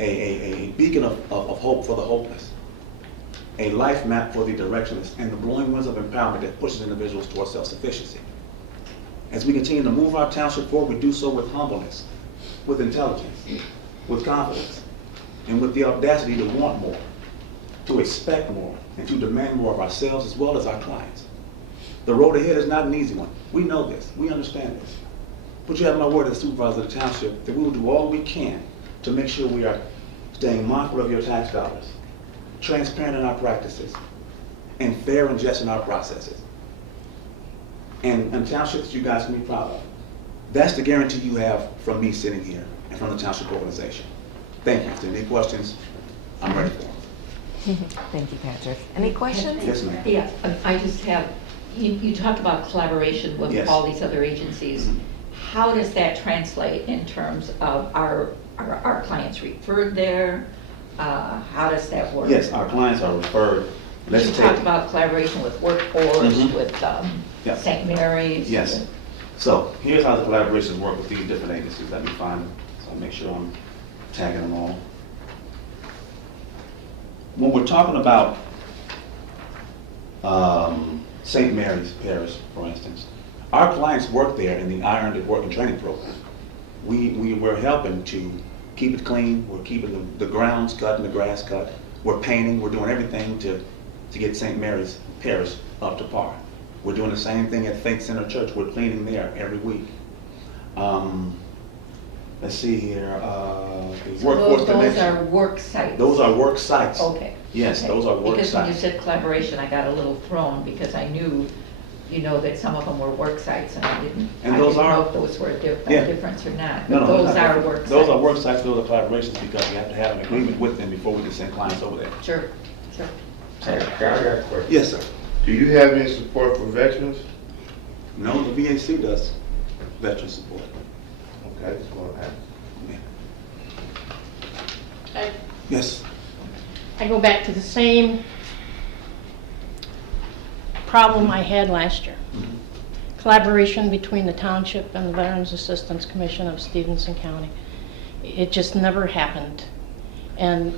a beacon of hope for the hopeless, a life map for the directionless, and the blowing winds of empowerment that pushes individuals towards self-sufficiency. As we continue to move our township forward, we do so with humbleness, with intelligence, with confidence, and with the audacity to want more, to expect more, and to demand more of ourselves as well as our clients. The road ahead is not an easy one. We know this. We understand this. But you have my word as supervisor of the township that we will do all we can to make sure we are staying mindful of your tax dollars, transparent in our practices, and fair and just in our processes. And townships you guys can be proud of. That's the guarantee you have from me sitting here and from the township organization. Thank you. If there are any questions, I'm ready for them. Thank you, Patrick. Any questions? Yes, ma'am. Yeah, I just have, you talked about collaboration with Yes. all these other agencies. How does that translate in terms of our clients referred there? How does that work? Yes, our clients are referred. You talked about collaboration with workforce, Mhm. with Yeah. St. Mary's. Yes. So here's how the collaborations work with these different agencies. Let me find them, so I'll make sure I'm tagging them all. When we're talking about St. Mary's Parish, for instance, our clients work there in the Ironed at Work and Training Program. We're helping to keep it clean. We're keeping the grounds cut and the grass cut. We're painting. We're doing everything to get St. Mary's Parish up to par. We're doing the same thing at Faith Center Church. We're cleaning there every week. Let's see here. The So workforce those connection. are work sites? Those are work sites. Okay. Yes, Okay. those are work Because when you sites. said collaboration, I got a little thrown because I knew, that some of them were work sites and I didn't know if those were a Yeah. difference or not. No, But no, those not are different. work sites. Those are work sites. Those are collaborations because we have to have an agreement with them before we can send clients over there. Sure, sure. I got a question. Yes, sir. Do you have any support for veterans? No, the VAC does veteran support. Okay, that's what I have. Yes. I go back to the same problem I had last year. Collaboration between the township and the Veterans Assistance Commission of Stevenson County. It just never happened. And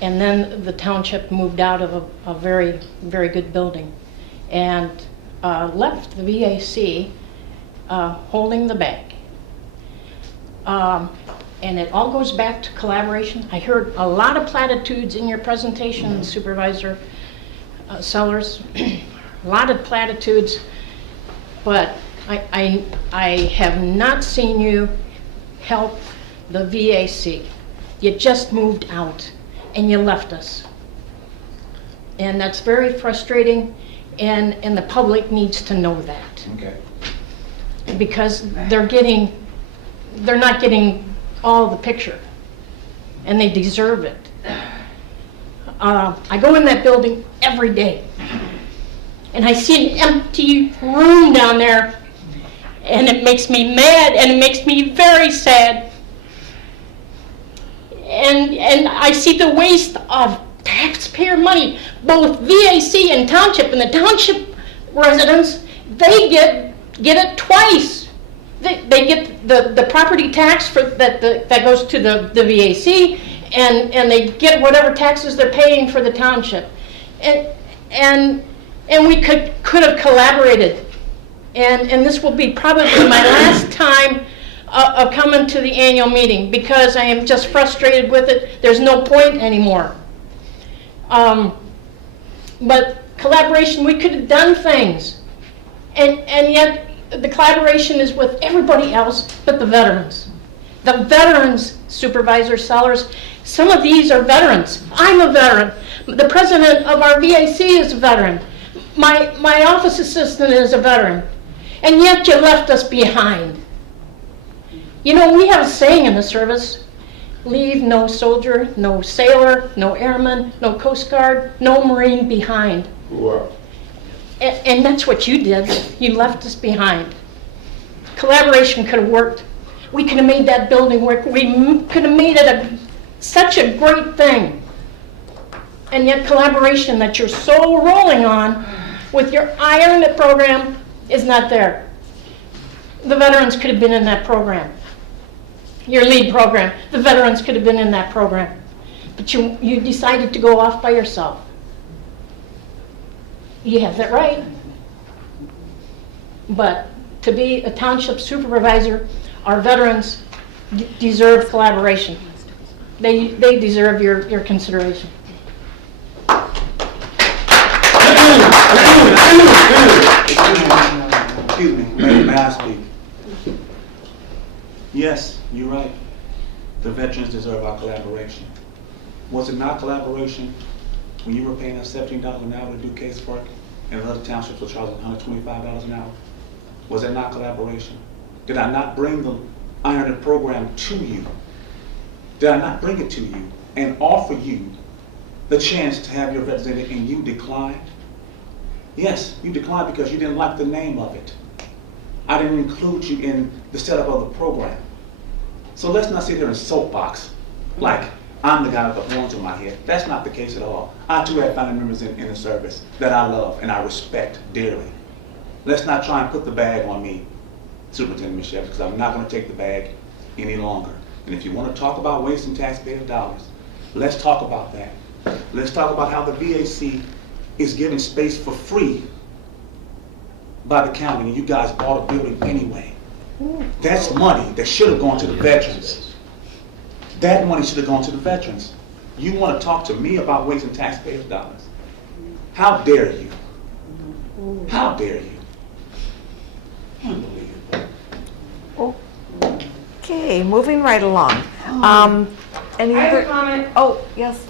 then the township moved out of a very, very good building and left the VAC holding the bag. and it all goes back to collaboration. I heard a lot of platitudes in your presentation, Supervisor Sellers, a lot of platitudes, but I have not seen you help the VAC. You just moved out and you left us. And that's very frustrating, and the public needs to know that. Okay. Because they're not getting all the picture, and they deserve it. I go in that building every day, and I see an empty room down there, and it makes me mad, and it makes me very sad. And I see the waste of taxpayer money, both VAC and township, and the township residents, they get it twice. They get the property tax that goes to the VAC, and they get whatever taxes they're paying for the township. And we could have collaborated. And this will be probably my last time of coming to the annual meeting, because I am just frustrated with it. There's no point anymore. But collaboration, we could have done things. And yet the collaboration is with everybody else but the veterans. The veterans, Supervisor Sellers, some of these are veterans. I'm a veteran. The president of our VAC is a veteran. My office assistant is a veteran. And yet you left us behind. You know, we have a saying in the service: leave no soldier, no sailor, no airman, no Coast Guard, no Marine behind. Wow. And that's what you did. You left us behind. Collaboration could have worked. We could have made that building work. We could have made it such a great thing. And yet collaboration that you're so rolling on with your iron program is not there. The veterans could have been in that program. Your lead program, the veterans could have been in that program. But you decided to go off by yourself. You have that right. But to be a township supervisor, our veterans deserve collaboration. They deserve your consideration. Excuse me, may I speak? Yes, you're right. The veterans deserve our collaboration. Was it not collaboration when you were paying us $17 an hour to do casework and other townships were charging $125 an hour? Was that not collaboration? Did I not bring the iron program to you? Did I not bring it to you and offer you the chance to have your representative, and you declined? Yes, you declined because you didn't like the name of it. I didn't include you in the setup of the program. So let's not sit here and soapbox like I'm the guy with the horns on my head. That's not the case at all. I too have family members in the service that I love and I respect dearly. Let's not try and put the bag on me, Superintendent Michelle, because I'm not going to take the bag any longer. And if you want to talk about wasting taxpayer dollars, let's talk about that. Let's talk about how the VAC is giving space for free by the county, and you guys bought a building anyway. That's money that should have gone to the veterans. That money should have gone to the veterans. You want to talk to me about wasting taxpayers' dollars? How dare you? How dare you? Unbelievable. Okay, moving right along. Any I have other? a comment. Oh, yes.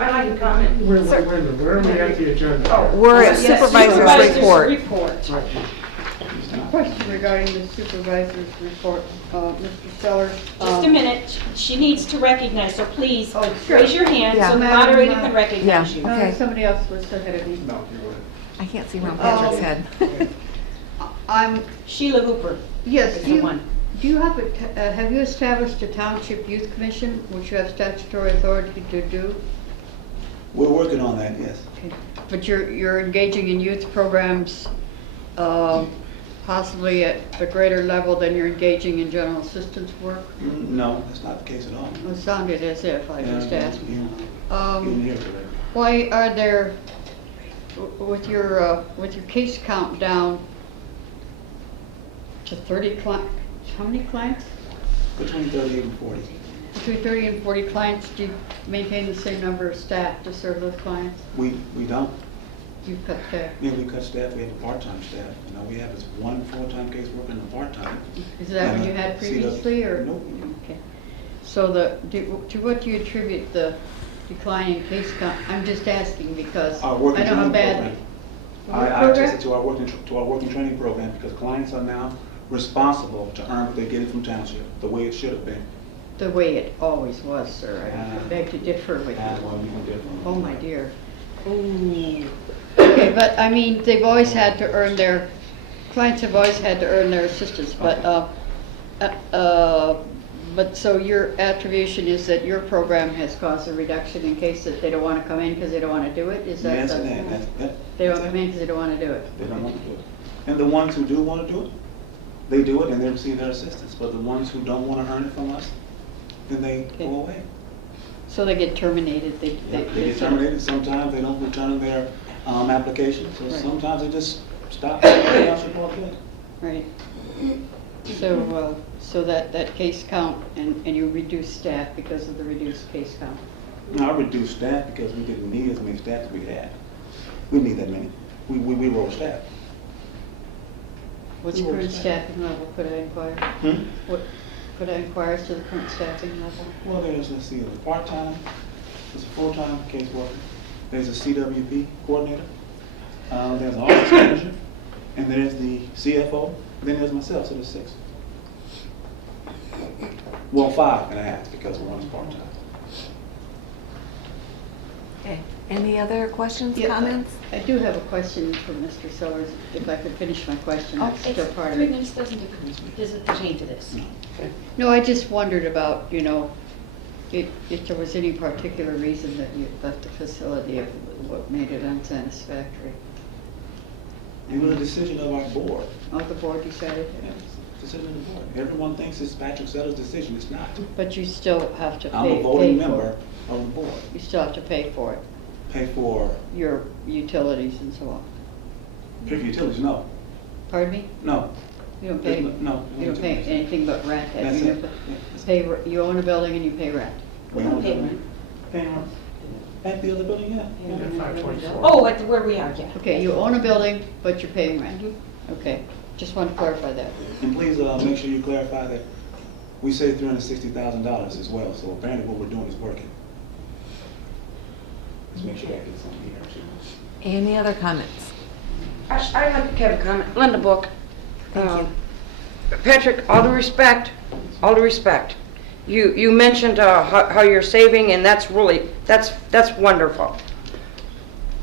I'd like to comment. Wait a minute, where are we at the agenda? We're at Yes, supervisor's report. report. Question regarding the supervisor's report, Mr. Sellers. Just a minute, she needs to recognize, so please, Oh, sure. raise your hand Yeah. so the moderator can recognize Yeah. you. Okay. Somebody else was ahead of me. No, you wouldn't. I can't see around Patrick's head. I'm, Sheila Hooper yes, is do the you, one. do you have you established a township youth commission, which you have statutory authority to do? We're working on that, yes. But you're engaging in youth programs, possibly at a greater level than you're engaging in general assistance work? No, that's not the case at all. It sounded as if, I just asked. You didn't hear correctly. Why are there, with your case count down to 30 clients, how many clients? Between 38 and 40. Between 30 and 40 clients, do you maintain the same number of staff to serve those clients? We don't. You cut staff. Yeah, we cut staff, we have a part-time staff. You know, we have this one full-time caseworker and a part-time. Is that what you had previously, or? Nope. Okay. So to what do you attribute the decline in case count? I'm just asking because I Our know working how training bad. program. What I program? attested to our working training program because clients are now responsible to earn what they get from township, the way it should have been. The way it always was, sir. I beg to differ with That's you. why we can differ. Oh, my dear. Okay, but I mean, they've always had to earn their, clients have always had to earn their assistance, but so your attribution is that your program has caused a reduction in case that they don't want to come in because they don't want to do it? Is that Yes, the- and that. They don't come in because they don't want to do it? They don't want to do it. And the ones who do want to do it, they do it and they receive their assistance. But the ones who don't want to earn it from us, then they Okay. go away. So they get terminated? They get terminated. Sometimes they don't return their application. So Right. sometimes they just stop. Right. Right. So that case count, and you reduce staff because of the reduced case count? I reduced staff because we didn't need as many staff as we had. We need that many. We roll staff. What's the What current was that? staffing level, could I inquire? What, could I inquire as to the current staffing level? Well, there's, let's see, there's a part-time, there's a full-time caseworker, there's a CWP coordinator, there's an office manager, and there's the CFO, then there's myself, so there's 6. Well, 5.5 because one is part-time. Okay. Any other questions, Yeah, comments? I do have a question for Mr. Sellers, if I could finish my question, that's still part of 3 it. minutes doesn't pertain to this. No, I just wondered about, if there was any particular reason that you left the facility, if what made it unsatisfactory. It was a decision of our board. Oh, the board decided? Yeah, it's a decision of the board. Everyone thinks it's Patrick Seller's decision, it's not. But you still have to I'm pay a voting for it. member of the board. You still have to pay for it, Pay for, your utilities and so on. pay for utilities, no, Pardon me? no. You don't pay, No. you don't pay anything but rent. That's You it. don't Yeah, that's it. pay, you own a building and you pay rent. We don't pay rent. Paying rent. At the other building, yeah. And 524. Oh, where we are, yeah. Okay, you own a building, but you're paying rent. Okay, just want to clarify that. And please make sure you clarify that we saved $360,000 as well, so apparently what we're doing is working. Let's make sure that gets on here too. Any other comments? I'd like to have a comment. Linda Book. Thank you. Patrick, all due respect, you mentioned how you're saving, and that's really, that's wonderful.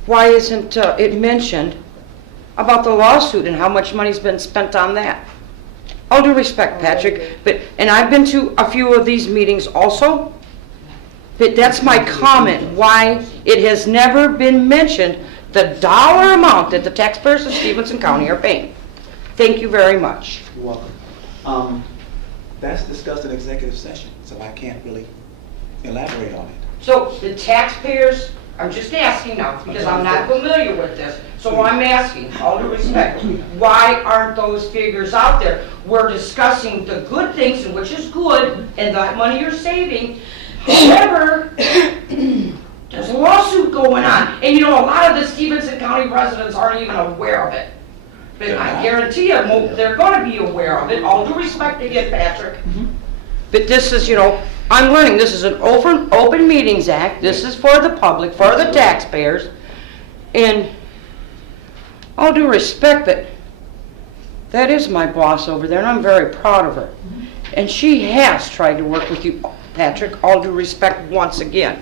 Why isn't it mentioned about the lawsuit and how much money's been spent on that? All due respect, Patrick, and I've been to a few of these meetings also, but that's my comment, why it has never been mentioned, the dollar amount that the taxpayers of Stevenson County are paying. Thank you very much. You're welcome. That's discussed in executive session, so I can't really elaborate on it. So the taxpayers, I'm just asking now, because I'm not familiar with this, so I'm asking, all due respect, why aren't those figures out there? We're discussing the good things, and which is good, and that money you're saving. However, there's a lawsuit going on, and a lot of the Stevenson County residents aren't even aware of it. But I guarantee you, they're gonna be aware of it, all due respect again, Patrick. But this is, I'm learning, this is an Open Meetings Act, this is for the public, for the taxpayers, and all due respect, but that is my boss over there, and I'm very proud of her. And she has tried to work with you, Patrick, all due respect once again.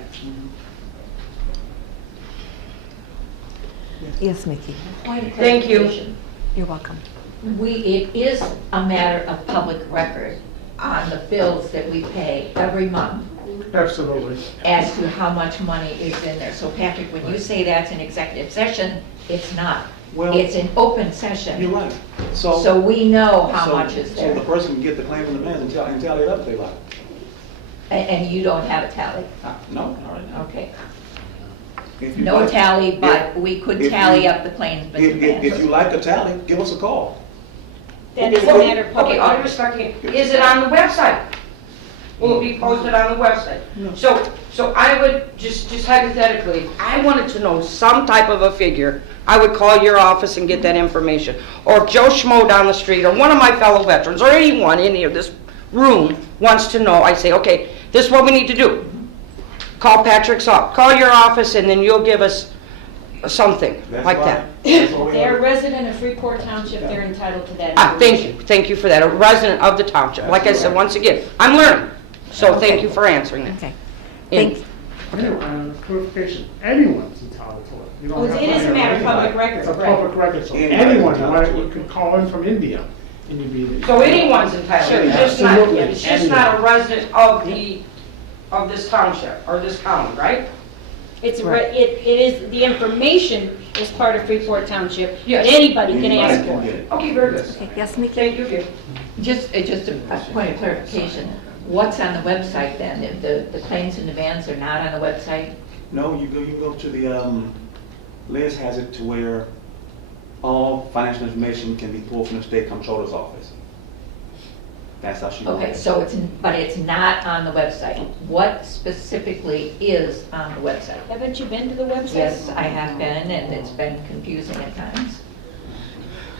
Yes, Mickey. Point of Thank you. clarification. You're welcome. It is a matter of public record on the bills that we pay every month Absolutely. as to how much money is in there. So Patrick, when you say that's an executive session, it's not. Well, It's an open session. you're right. So we know how much is So there. the person can get the claim from the minutes and tally it up if they like. And you don't have a tally. No, all right. Okay. If you No like- tally, but we could if tally you- up the claims. If you like a tally, give us a call. That is a matter of public. Okay, all due respect, is it on the website? Will it be posted on the website? So I would, just hypothetically, if I wanted to know some type of a figure, I would call your office and get that information. Or if Joe Schmo down the street, or one of my fellow veterans, or anyone in here, this room wants to know, I say, okay, this is what we need to do. Call Patrick's office, call your office, and then you'll give us something like that. They're a resident of Freeport Township, they're entitled to that Ah, information. thank you for that, a resident of the township. Like I said, once again, I'm learning, so thank you for answering that. Okay. And- Thank, Anyway, clarification, anyone's entitled to it. You don't Oh, have it to is a hire matter of anybody. public record, It's a right. public record, so Anybody's anyone, entitled to you it. could call in from India, and you'd be. So anyone's entitled, it's just not, Absolutely, it's just not a resident of this township, or this county, right? It's, it is, the information is part of Freeport Township, but Yes. anybody can Anybody ask can for get it. it. Okay, very good. okay, yes, Mickey? Thank you. Just a point of clarification. What's on the website then? If the claims and demands are not on the website? No, you go to the, Liz has it to where all financial information can be pulled from the state comptroller's office. That's how she. Okay, so but it's not on the website. What specifically is on the website? Haven't you been to the website? Yes, I have been, and it's been confusing at times.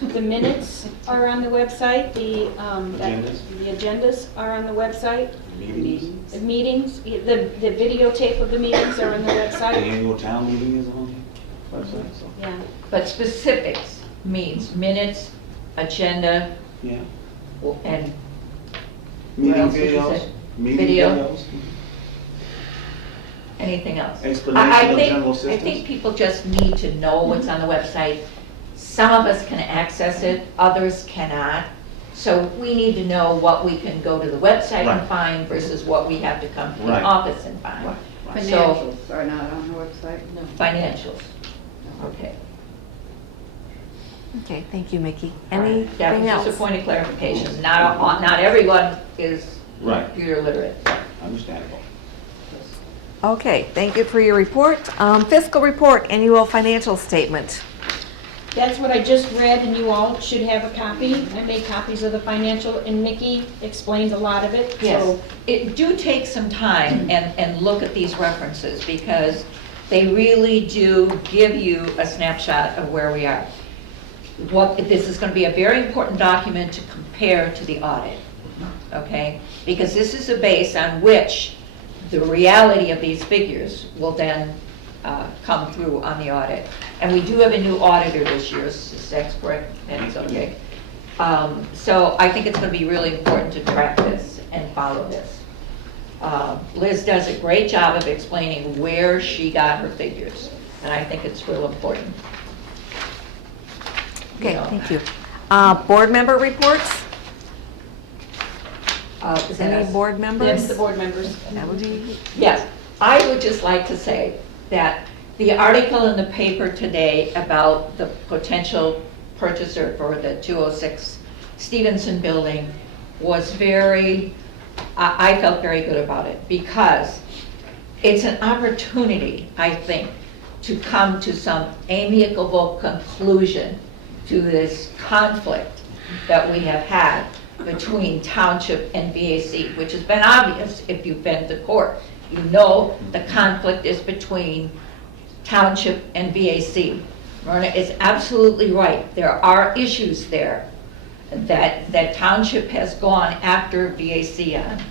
The minutes are on the website, Agendas. the agendas are on the website, Meetings. the meetings, the videotape of the meetings are on the The website. annual town meeting is on the website, so, Yeah, But specifics means minutes, agenda, yeah. and Meeting else did you videos, say? meeting Video? videos. anything else. Explanation of general I think systems. people just need to know what's on the website. Some of us can access it, others cannot. So we need to know what we can go to the website and Right. find versus what we have to come to the Right. office and find. Right. So- Financials are not on the website. Financials, okay. Okay, thank you, Mickey. That Anything was else? just a point of clarification. Not everyone is Right. computer literate. Understandable. Okay, thank you for your report. Fiscal report, annual financial statement. that's what I just read, and you all should have a copy. I made copies of the financial, and Mickey explained a lot of it, Yes, so. it do take some time and look at these references because they really do give you a snapshot of where we are. This is going to be a very important document to compare to the audit, okay? Because this is a base on which the reality of these figures will then come through on the audit. And we do have a new auditor this year, is that correct? And it's okay. So I think it's going to be really important to track this and follow this. Liz does a great job of explaining where she got her figures, and I think it's real important. Okay, Yeah. thank you. Board member reports? Is that Any us? board members? That's the board members. Melody? Yes, I would just like to say that the article in the paper today about the potential purchaser for the 206 Stevenson building was I felt very good about it because it's an opportunity, I think, to come to some amicable conclusion to this conflict that we have had between Township and VAC, which has been obvious if you've been to court. You know the conflict is between Township and VAC. Myrna is absolutely right. There are issues there that Township has gone after VAC on.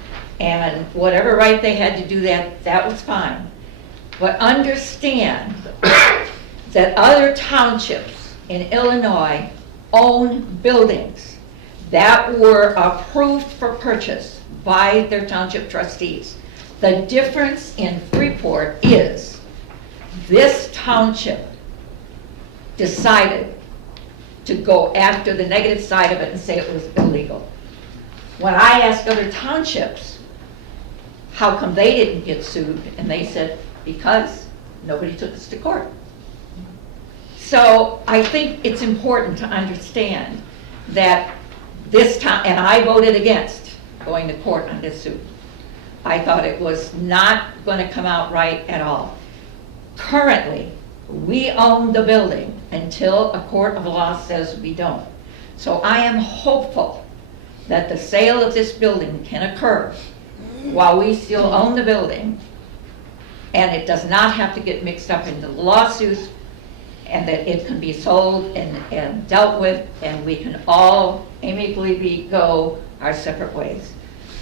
And whatever right they had to do that was fine. But understand that other townships in Illinois own buildings that were approved for purchase by their township trustees. The difference in Freeport is this township decided to go after the negative side of it and say it was illegal. When I asked other townships, how come they didn't get sued? And they said, because nobody took us to court. So I think it's important to understand that this town, and I voted against going to court on this suit. I thought it was not going to come out right at all. Currently, we own the building until a court of law says we don't. So I am hopeful that the sale of this building can occur while we still own the building, and it does not have to get mixed up into the lawsuit, and that it can be sold and dealt with, and we can all amicably go our separate ways.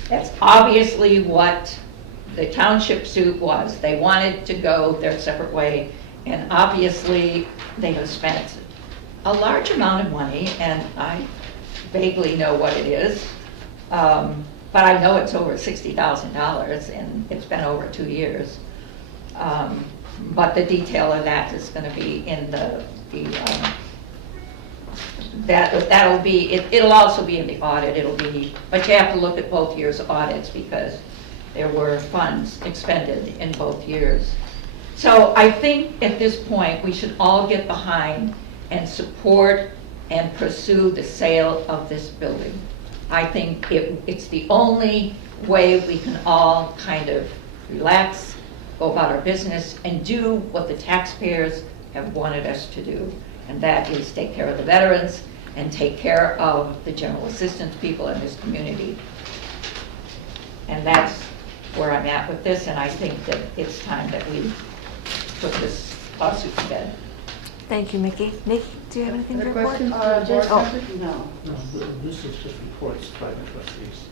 That's obviously what the township suit was. They wanted to go their separate way, and obviously they have spent a large amount of money, and I vaguely know what it is, but I know it's over $60,000, and it's been over 2 years. But the detail of that is going to be in that'll be, it'll also be in the audit. It'll be, but you have to look at both years' audits because there were funds expended in both years. So I think at this point we should all get behind and support and pursue the sale of this building. I think it's the only way we can all kind of relax, go about our business, and do what the taxpayers have wanted us to do. And that is take care of the veterans and take care of the general assistance people in this community. And that's where I'm at with this, and I think that it's time that we put this lawsuit to bed. Thank you, Mickey. Nikki, do you have anything to Other report? questions from the board Oh. members? No. No, this is just reports by the trustees.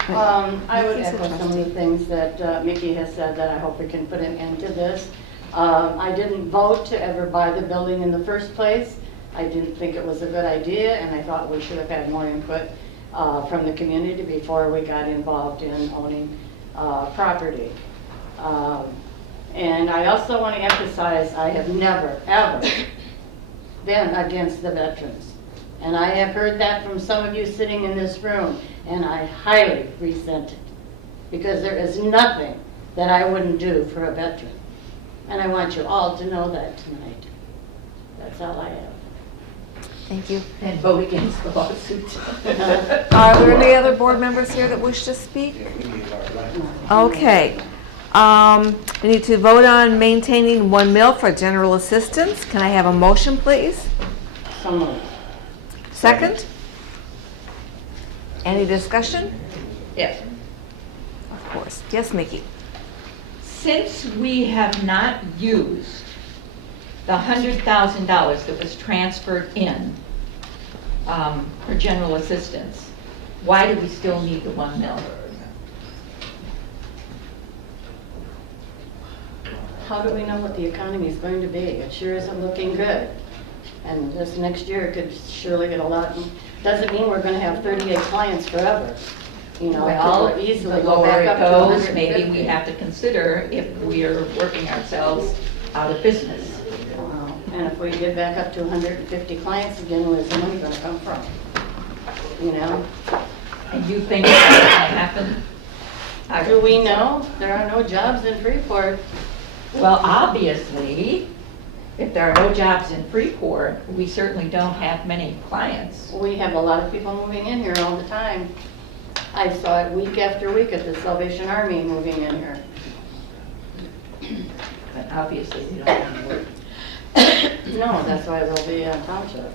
Okay. I would Mickey's a echo some of trustee. the things that Mickey has said, that I hope we can put an end to this. I didn't vote to ever buy the building in the first place. I didn't think it was a good idea, and I thought we should have had more input from the community before we got involved in owning property. And I also want to emphasize, I have never, ever been against the veterans. And I have heard that from some of you sitting in this room, and I highly resent it. Because there is nothing that I wouldn't do for a veteran. And I want you all to know that tonight. That's all I have. Thank you. And vote against the lawsuit. Are there any other board members here that wish to speak? Okay. We need to vote on maintaining 1 mil for general assistance. Can I have a motion, please? So moved. Second? Any discussion? Yes. Of course. Yes, Mickey. Since we have not used the $100,000 that was transferred in for general assistance, why do we still need the 1 mil? How do we know what the economy is going to be? It sure isn't looking good. And this next year could surely get a lot. Doesn't mean we're going to have 38 clients forever. You know, Well, it could easily the go lower back it up to goes, 150. maybe we have to consider if we are working ourselves out of business. And if we get back up to 150 clients again, where's the money going to come from? You know? And you think that's going to happen? Do we know? There are no jobs in Freeport. Well, obviously, if there are no jobs in Freeport, we certainly don't have many clients. We have a lot of people moving in here all the time. I saw it week after week at the Salvation Army moving in here. But obviously, we don't have any work. No, that's why they'll be in township.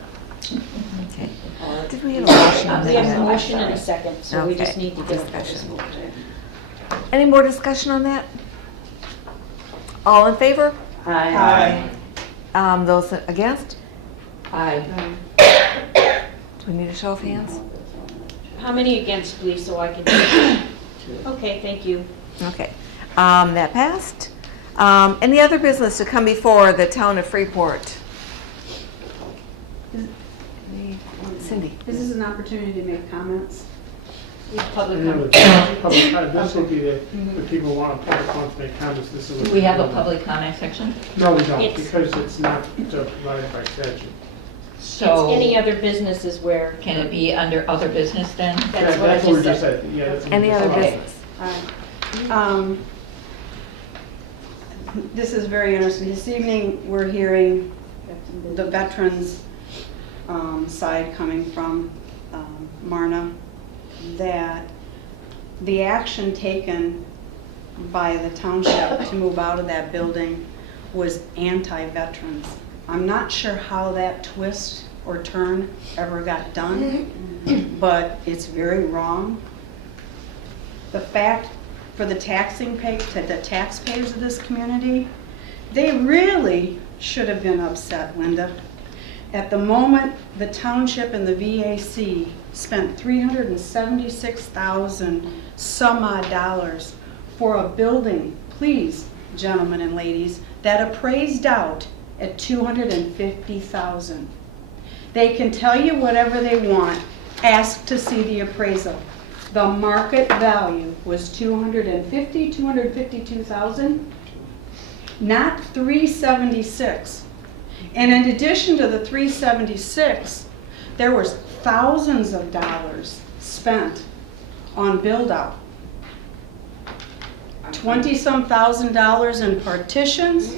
Okay. Or- Did we have a motion on We have a that? motion and a second, so we just Okay. need to get a Discussion. Any more discussion on that? All in favor? Aye. Those against? I, Do we need a show of hands? How many against, please, so I can... Okay, thank you. Okay. That passed. Any other business to come before the town of Freeport? Cindy? This is an opportunity to make comments. Public And then comment. this will be the people who want to make comments. This is. do we have a public comment section? No, we don't, It's- because it's not provided by statute. So, It's any other businesses where... can it be under other business then? That's what I That's what we just just said. said, yeah. that's what Any we just other said. business? All right. This is very interesting. This evening, we're hearing the veterans' side coming from Marna, that the action taken by the township to move out of that building was anti-veterans. I'm not sure how that twist or turn ever got done, but it's very wrong. the fact for the taxpayers of this community, they really should have been upset, Linda. At the moment, the township and the VAC spent $376,000 some odd dollars for a building, please, gentlemen and ladies, that appraised out at $250,000. They can tell you whatever they want. Ask to see the appraisal. The market value was $252,000, not $376,000. And in addition to the $376,000, there was thousands of dollars spent on build-out. 20-some thousand dollars in partitions,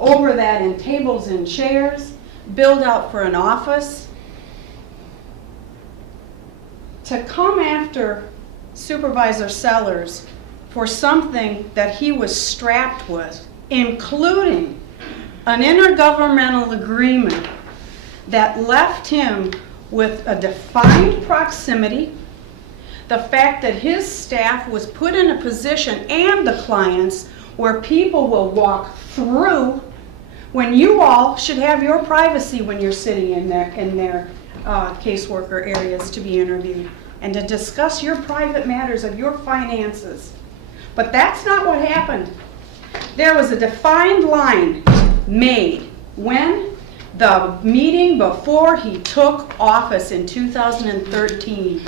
over that in tables and chairs, build-out for an office. To come after Supervisor Sellers for something that he was strapped with, including an intergovernmental agreement that left him with a defined proximity, the fact that his staff was put in a position, and the clients, where people will walk through when you all should have your privacy when you're sitting in their caseworker areas to be interviewed and to discuss your private matters of your finances. But that's not what happened. There was a defined line made when? The meeting before he took office in 2013.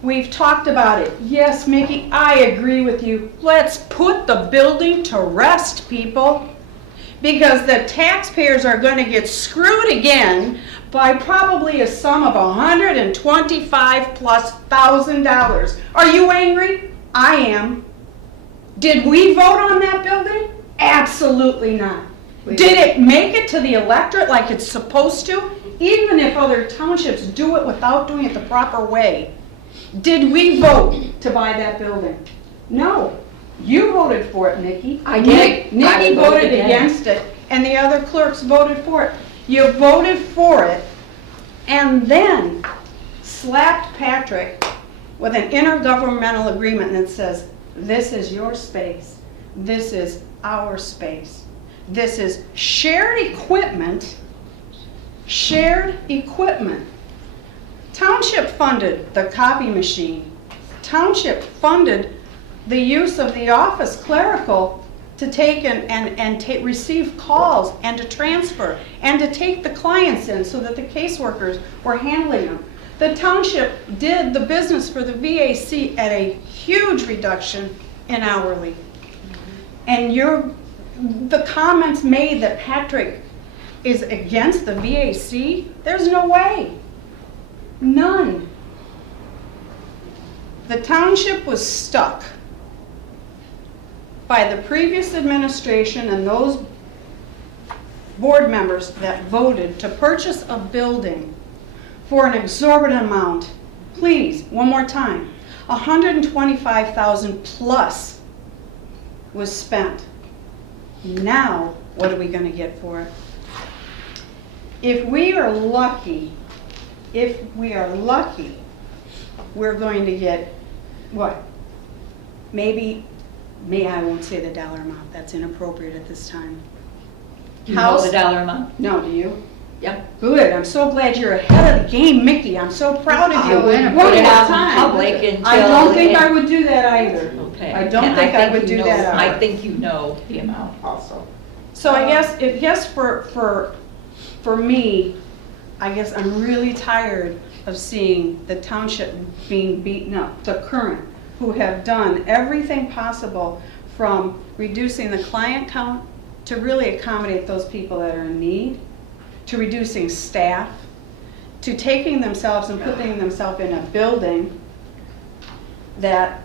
We've talked about it. Yes, Mickey, I agree with you. Let's put the building to rest, people, because the taxpayers are going to get screwed again by probably a sum of $125,000+. Are you angry? I am. Did we vote on that building? Absolutely not. Did it make it to the electorate like it's supposed to? Even if other townships do it without doing it the proper way. Did we vote to buy that building? No. You voted for it, Nikki. I did. Nikki voted against it, and the other clerks voted for it. You voted for it, and then slapped Patrick with an intergovernmental agreement that says, this is your space. This is our space. This is shared equipment. Shared equipment. Township funded the copy machine. Township funded the use of the office clerical to take and receive calls and to transfer and to take the clients in so that the caseworkers were handling them. The township did the business for the VAC at a huge reduction in hourly. And the comments made that Patrick is against the VAC, there's no way. None. The township was stuck by the previous administration and those board members that voted to purchase a building for an exorbitant amount. Please, one more time, $125,000 plus was spent. Now, what are we going to get for it? If we are lucky, we're going to get, what? Maybe I won't say the dollar amount. That's inappropriate at this time. You know the dollar amount? No, do you? Yep. Good. I'm so glad you're ahead of the game, Mickey. I'm so proud of you. I wouldn't One put it more out in time. public until... I don't think I would do that either. Okay. I don't And think I would do you know- that either. I think you know the amount also. So I guess for me, I guess I'm really tired of seeing the township being beaten up, the current, who have done everything possible from reducing the client count to really accommodate those people that are in need, to reducing staff, to taking themselves and putting themselves in a building that,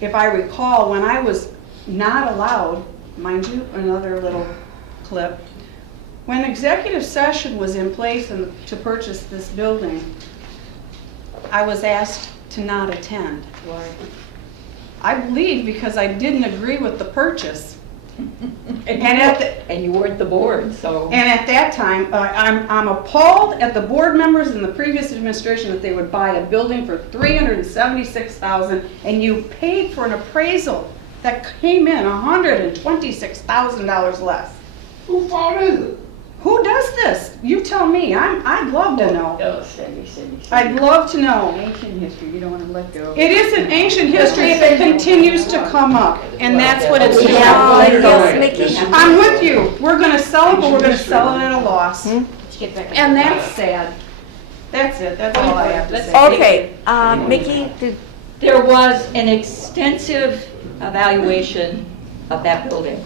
if I recall, when I was not allowed, mind you, another little clip, when executive session was in place to purchase this building, I was asked to not attend. I believe because I didn't agree with the purchase. And you weren't the board, so. And at that time, I'm appalled at the board members in the previous administration that they would buy a building for $376,000 and you paid for an appraisal that came in $126,000 less. Who fault is it? Who does this? You tell me. I'd love to know. Oh, Cindy. I'd love to know. Ancient history, you don't want to let go. It is an ancient history if it continues to come up, and that's what it's Yeah, about. yes, Mickey. I'm with you. We're gonna sell it, but we're gonna sell it at a loss. And that's sad. That's it. That's all I have to say. Okay, Mickey, There was an extensive evaluation of that building.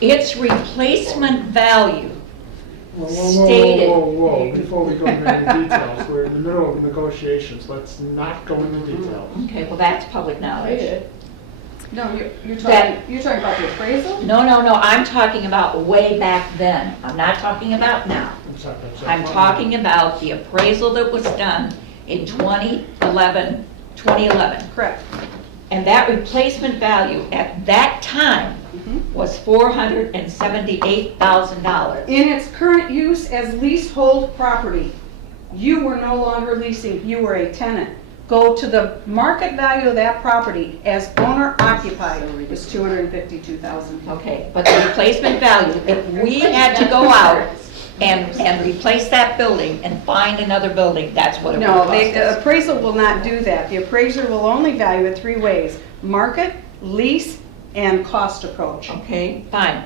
Its replacement value stated. Whoa, before we go into any details, we're in the middle of negotiations, let's not go into details. Okay, well, that's public knowledge. No, you're talking about the appraisal? No, I'm talking about way back then. I'm not talking about now. I'm talking about the appraisal that was done in 2011. Correct. And that replacement value at that time was $478,000. In its current use as leasehold property, you were no longer leasing, you were a tenant. Go to the market value of that property as owner occupied, it was $252,000. Okay, but the replacement value, if we had to go out and replace that building and find another building, that's what it would No, cost the us. appraisal will not do that. The appraiser will only value it three ways: market, lease, and cost approach. Okay, fine.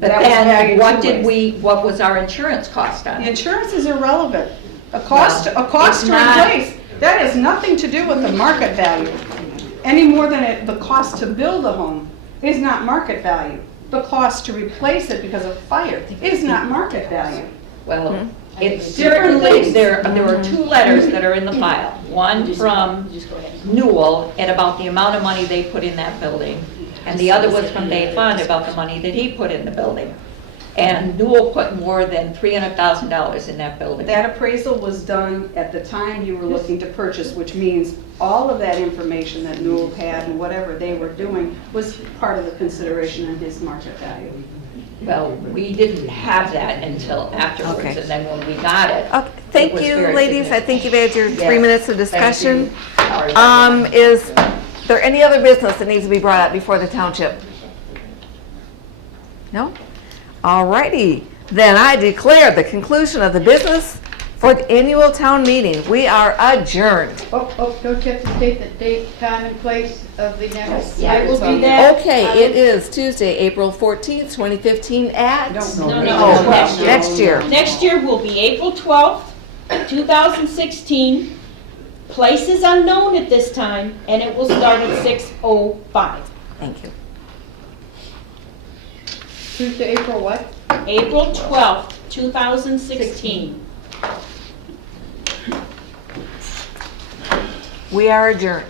But That was then, valued what two ways. what was our insurance cost on The it? insurance is irrelevant. A cost it's to not. replace, that has nothing to do with the market value, any more than the cost to build a home is not market value. The cost to replace it because of fire is not market value. Well, it's Different certainly, things. there were two letters that are in the file. One from Newell at about the amount of money they put in that building, and the other was from Dave Fund about the money that he put in the building. And Newell put more than $300,000 in that building. That appraisal was done at the time you were looking to purchase, which means all of that information that Newell had and whatever they were doing was part of the consideration in his market value. Well, we didn't have that until afterwards, Okay. and then when we got it. okay, it thank was you, very ladies. I think you've had your Yes, 3 minutes of thank discussion. you. Sorry about that. Is there any other business that needs to be brought up before the township? No? All righty. Then I declare the conclusion of the business for the annual town meeting. We are adjourned. Oh, don't you have to state the date, time, and place of the next? I will do that. Okay, it is Tuesday, April 14th, 2015 at? No, Oh, next year. Next year will be April 12th, 2016. Place is unknown at this time, and it will start at 6:05. Thank you. Tuesday, April what? April 12th, 2016. We are adjourned.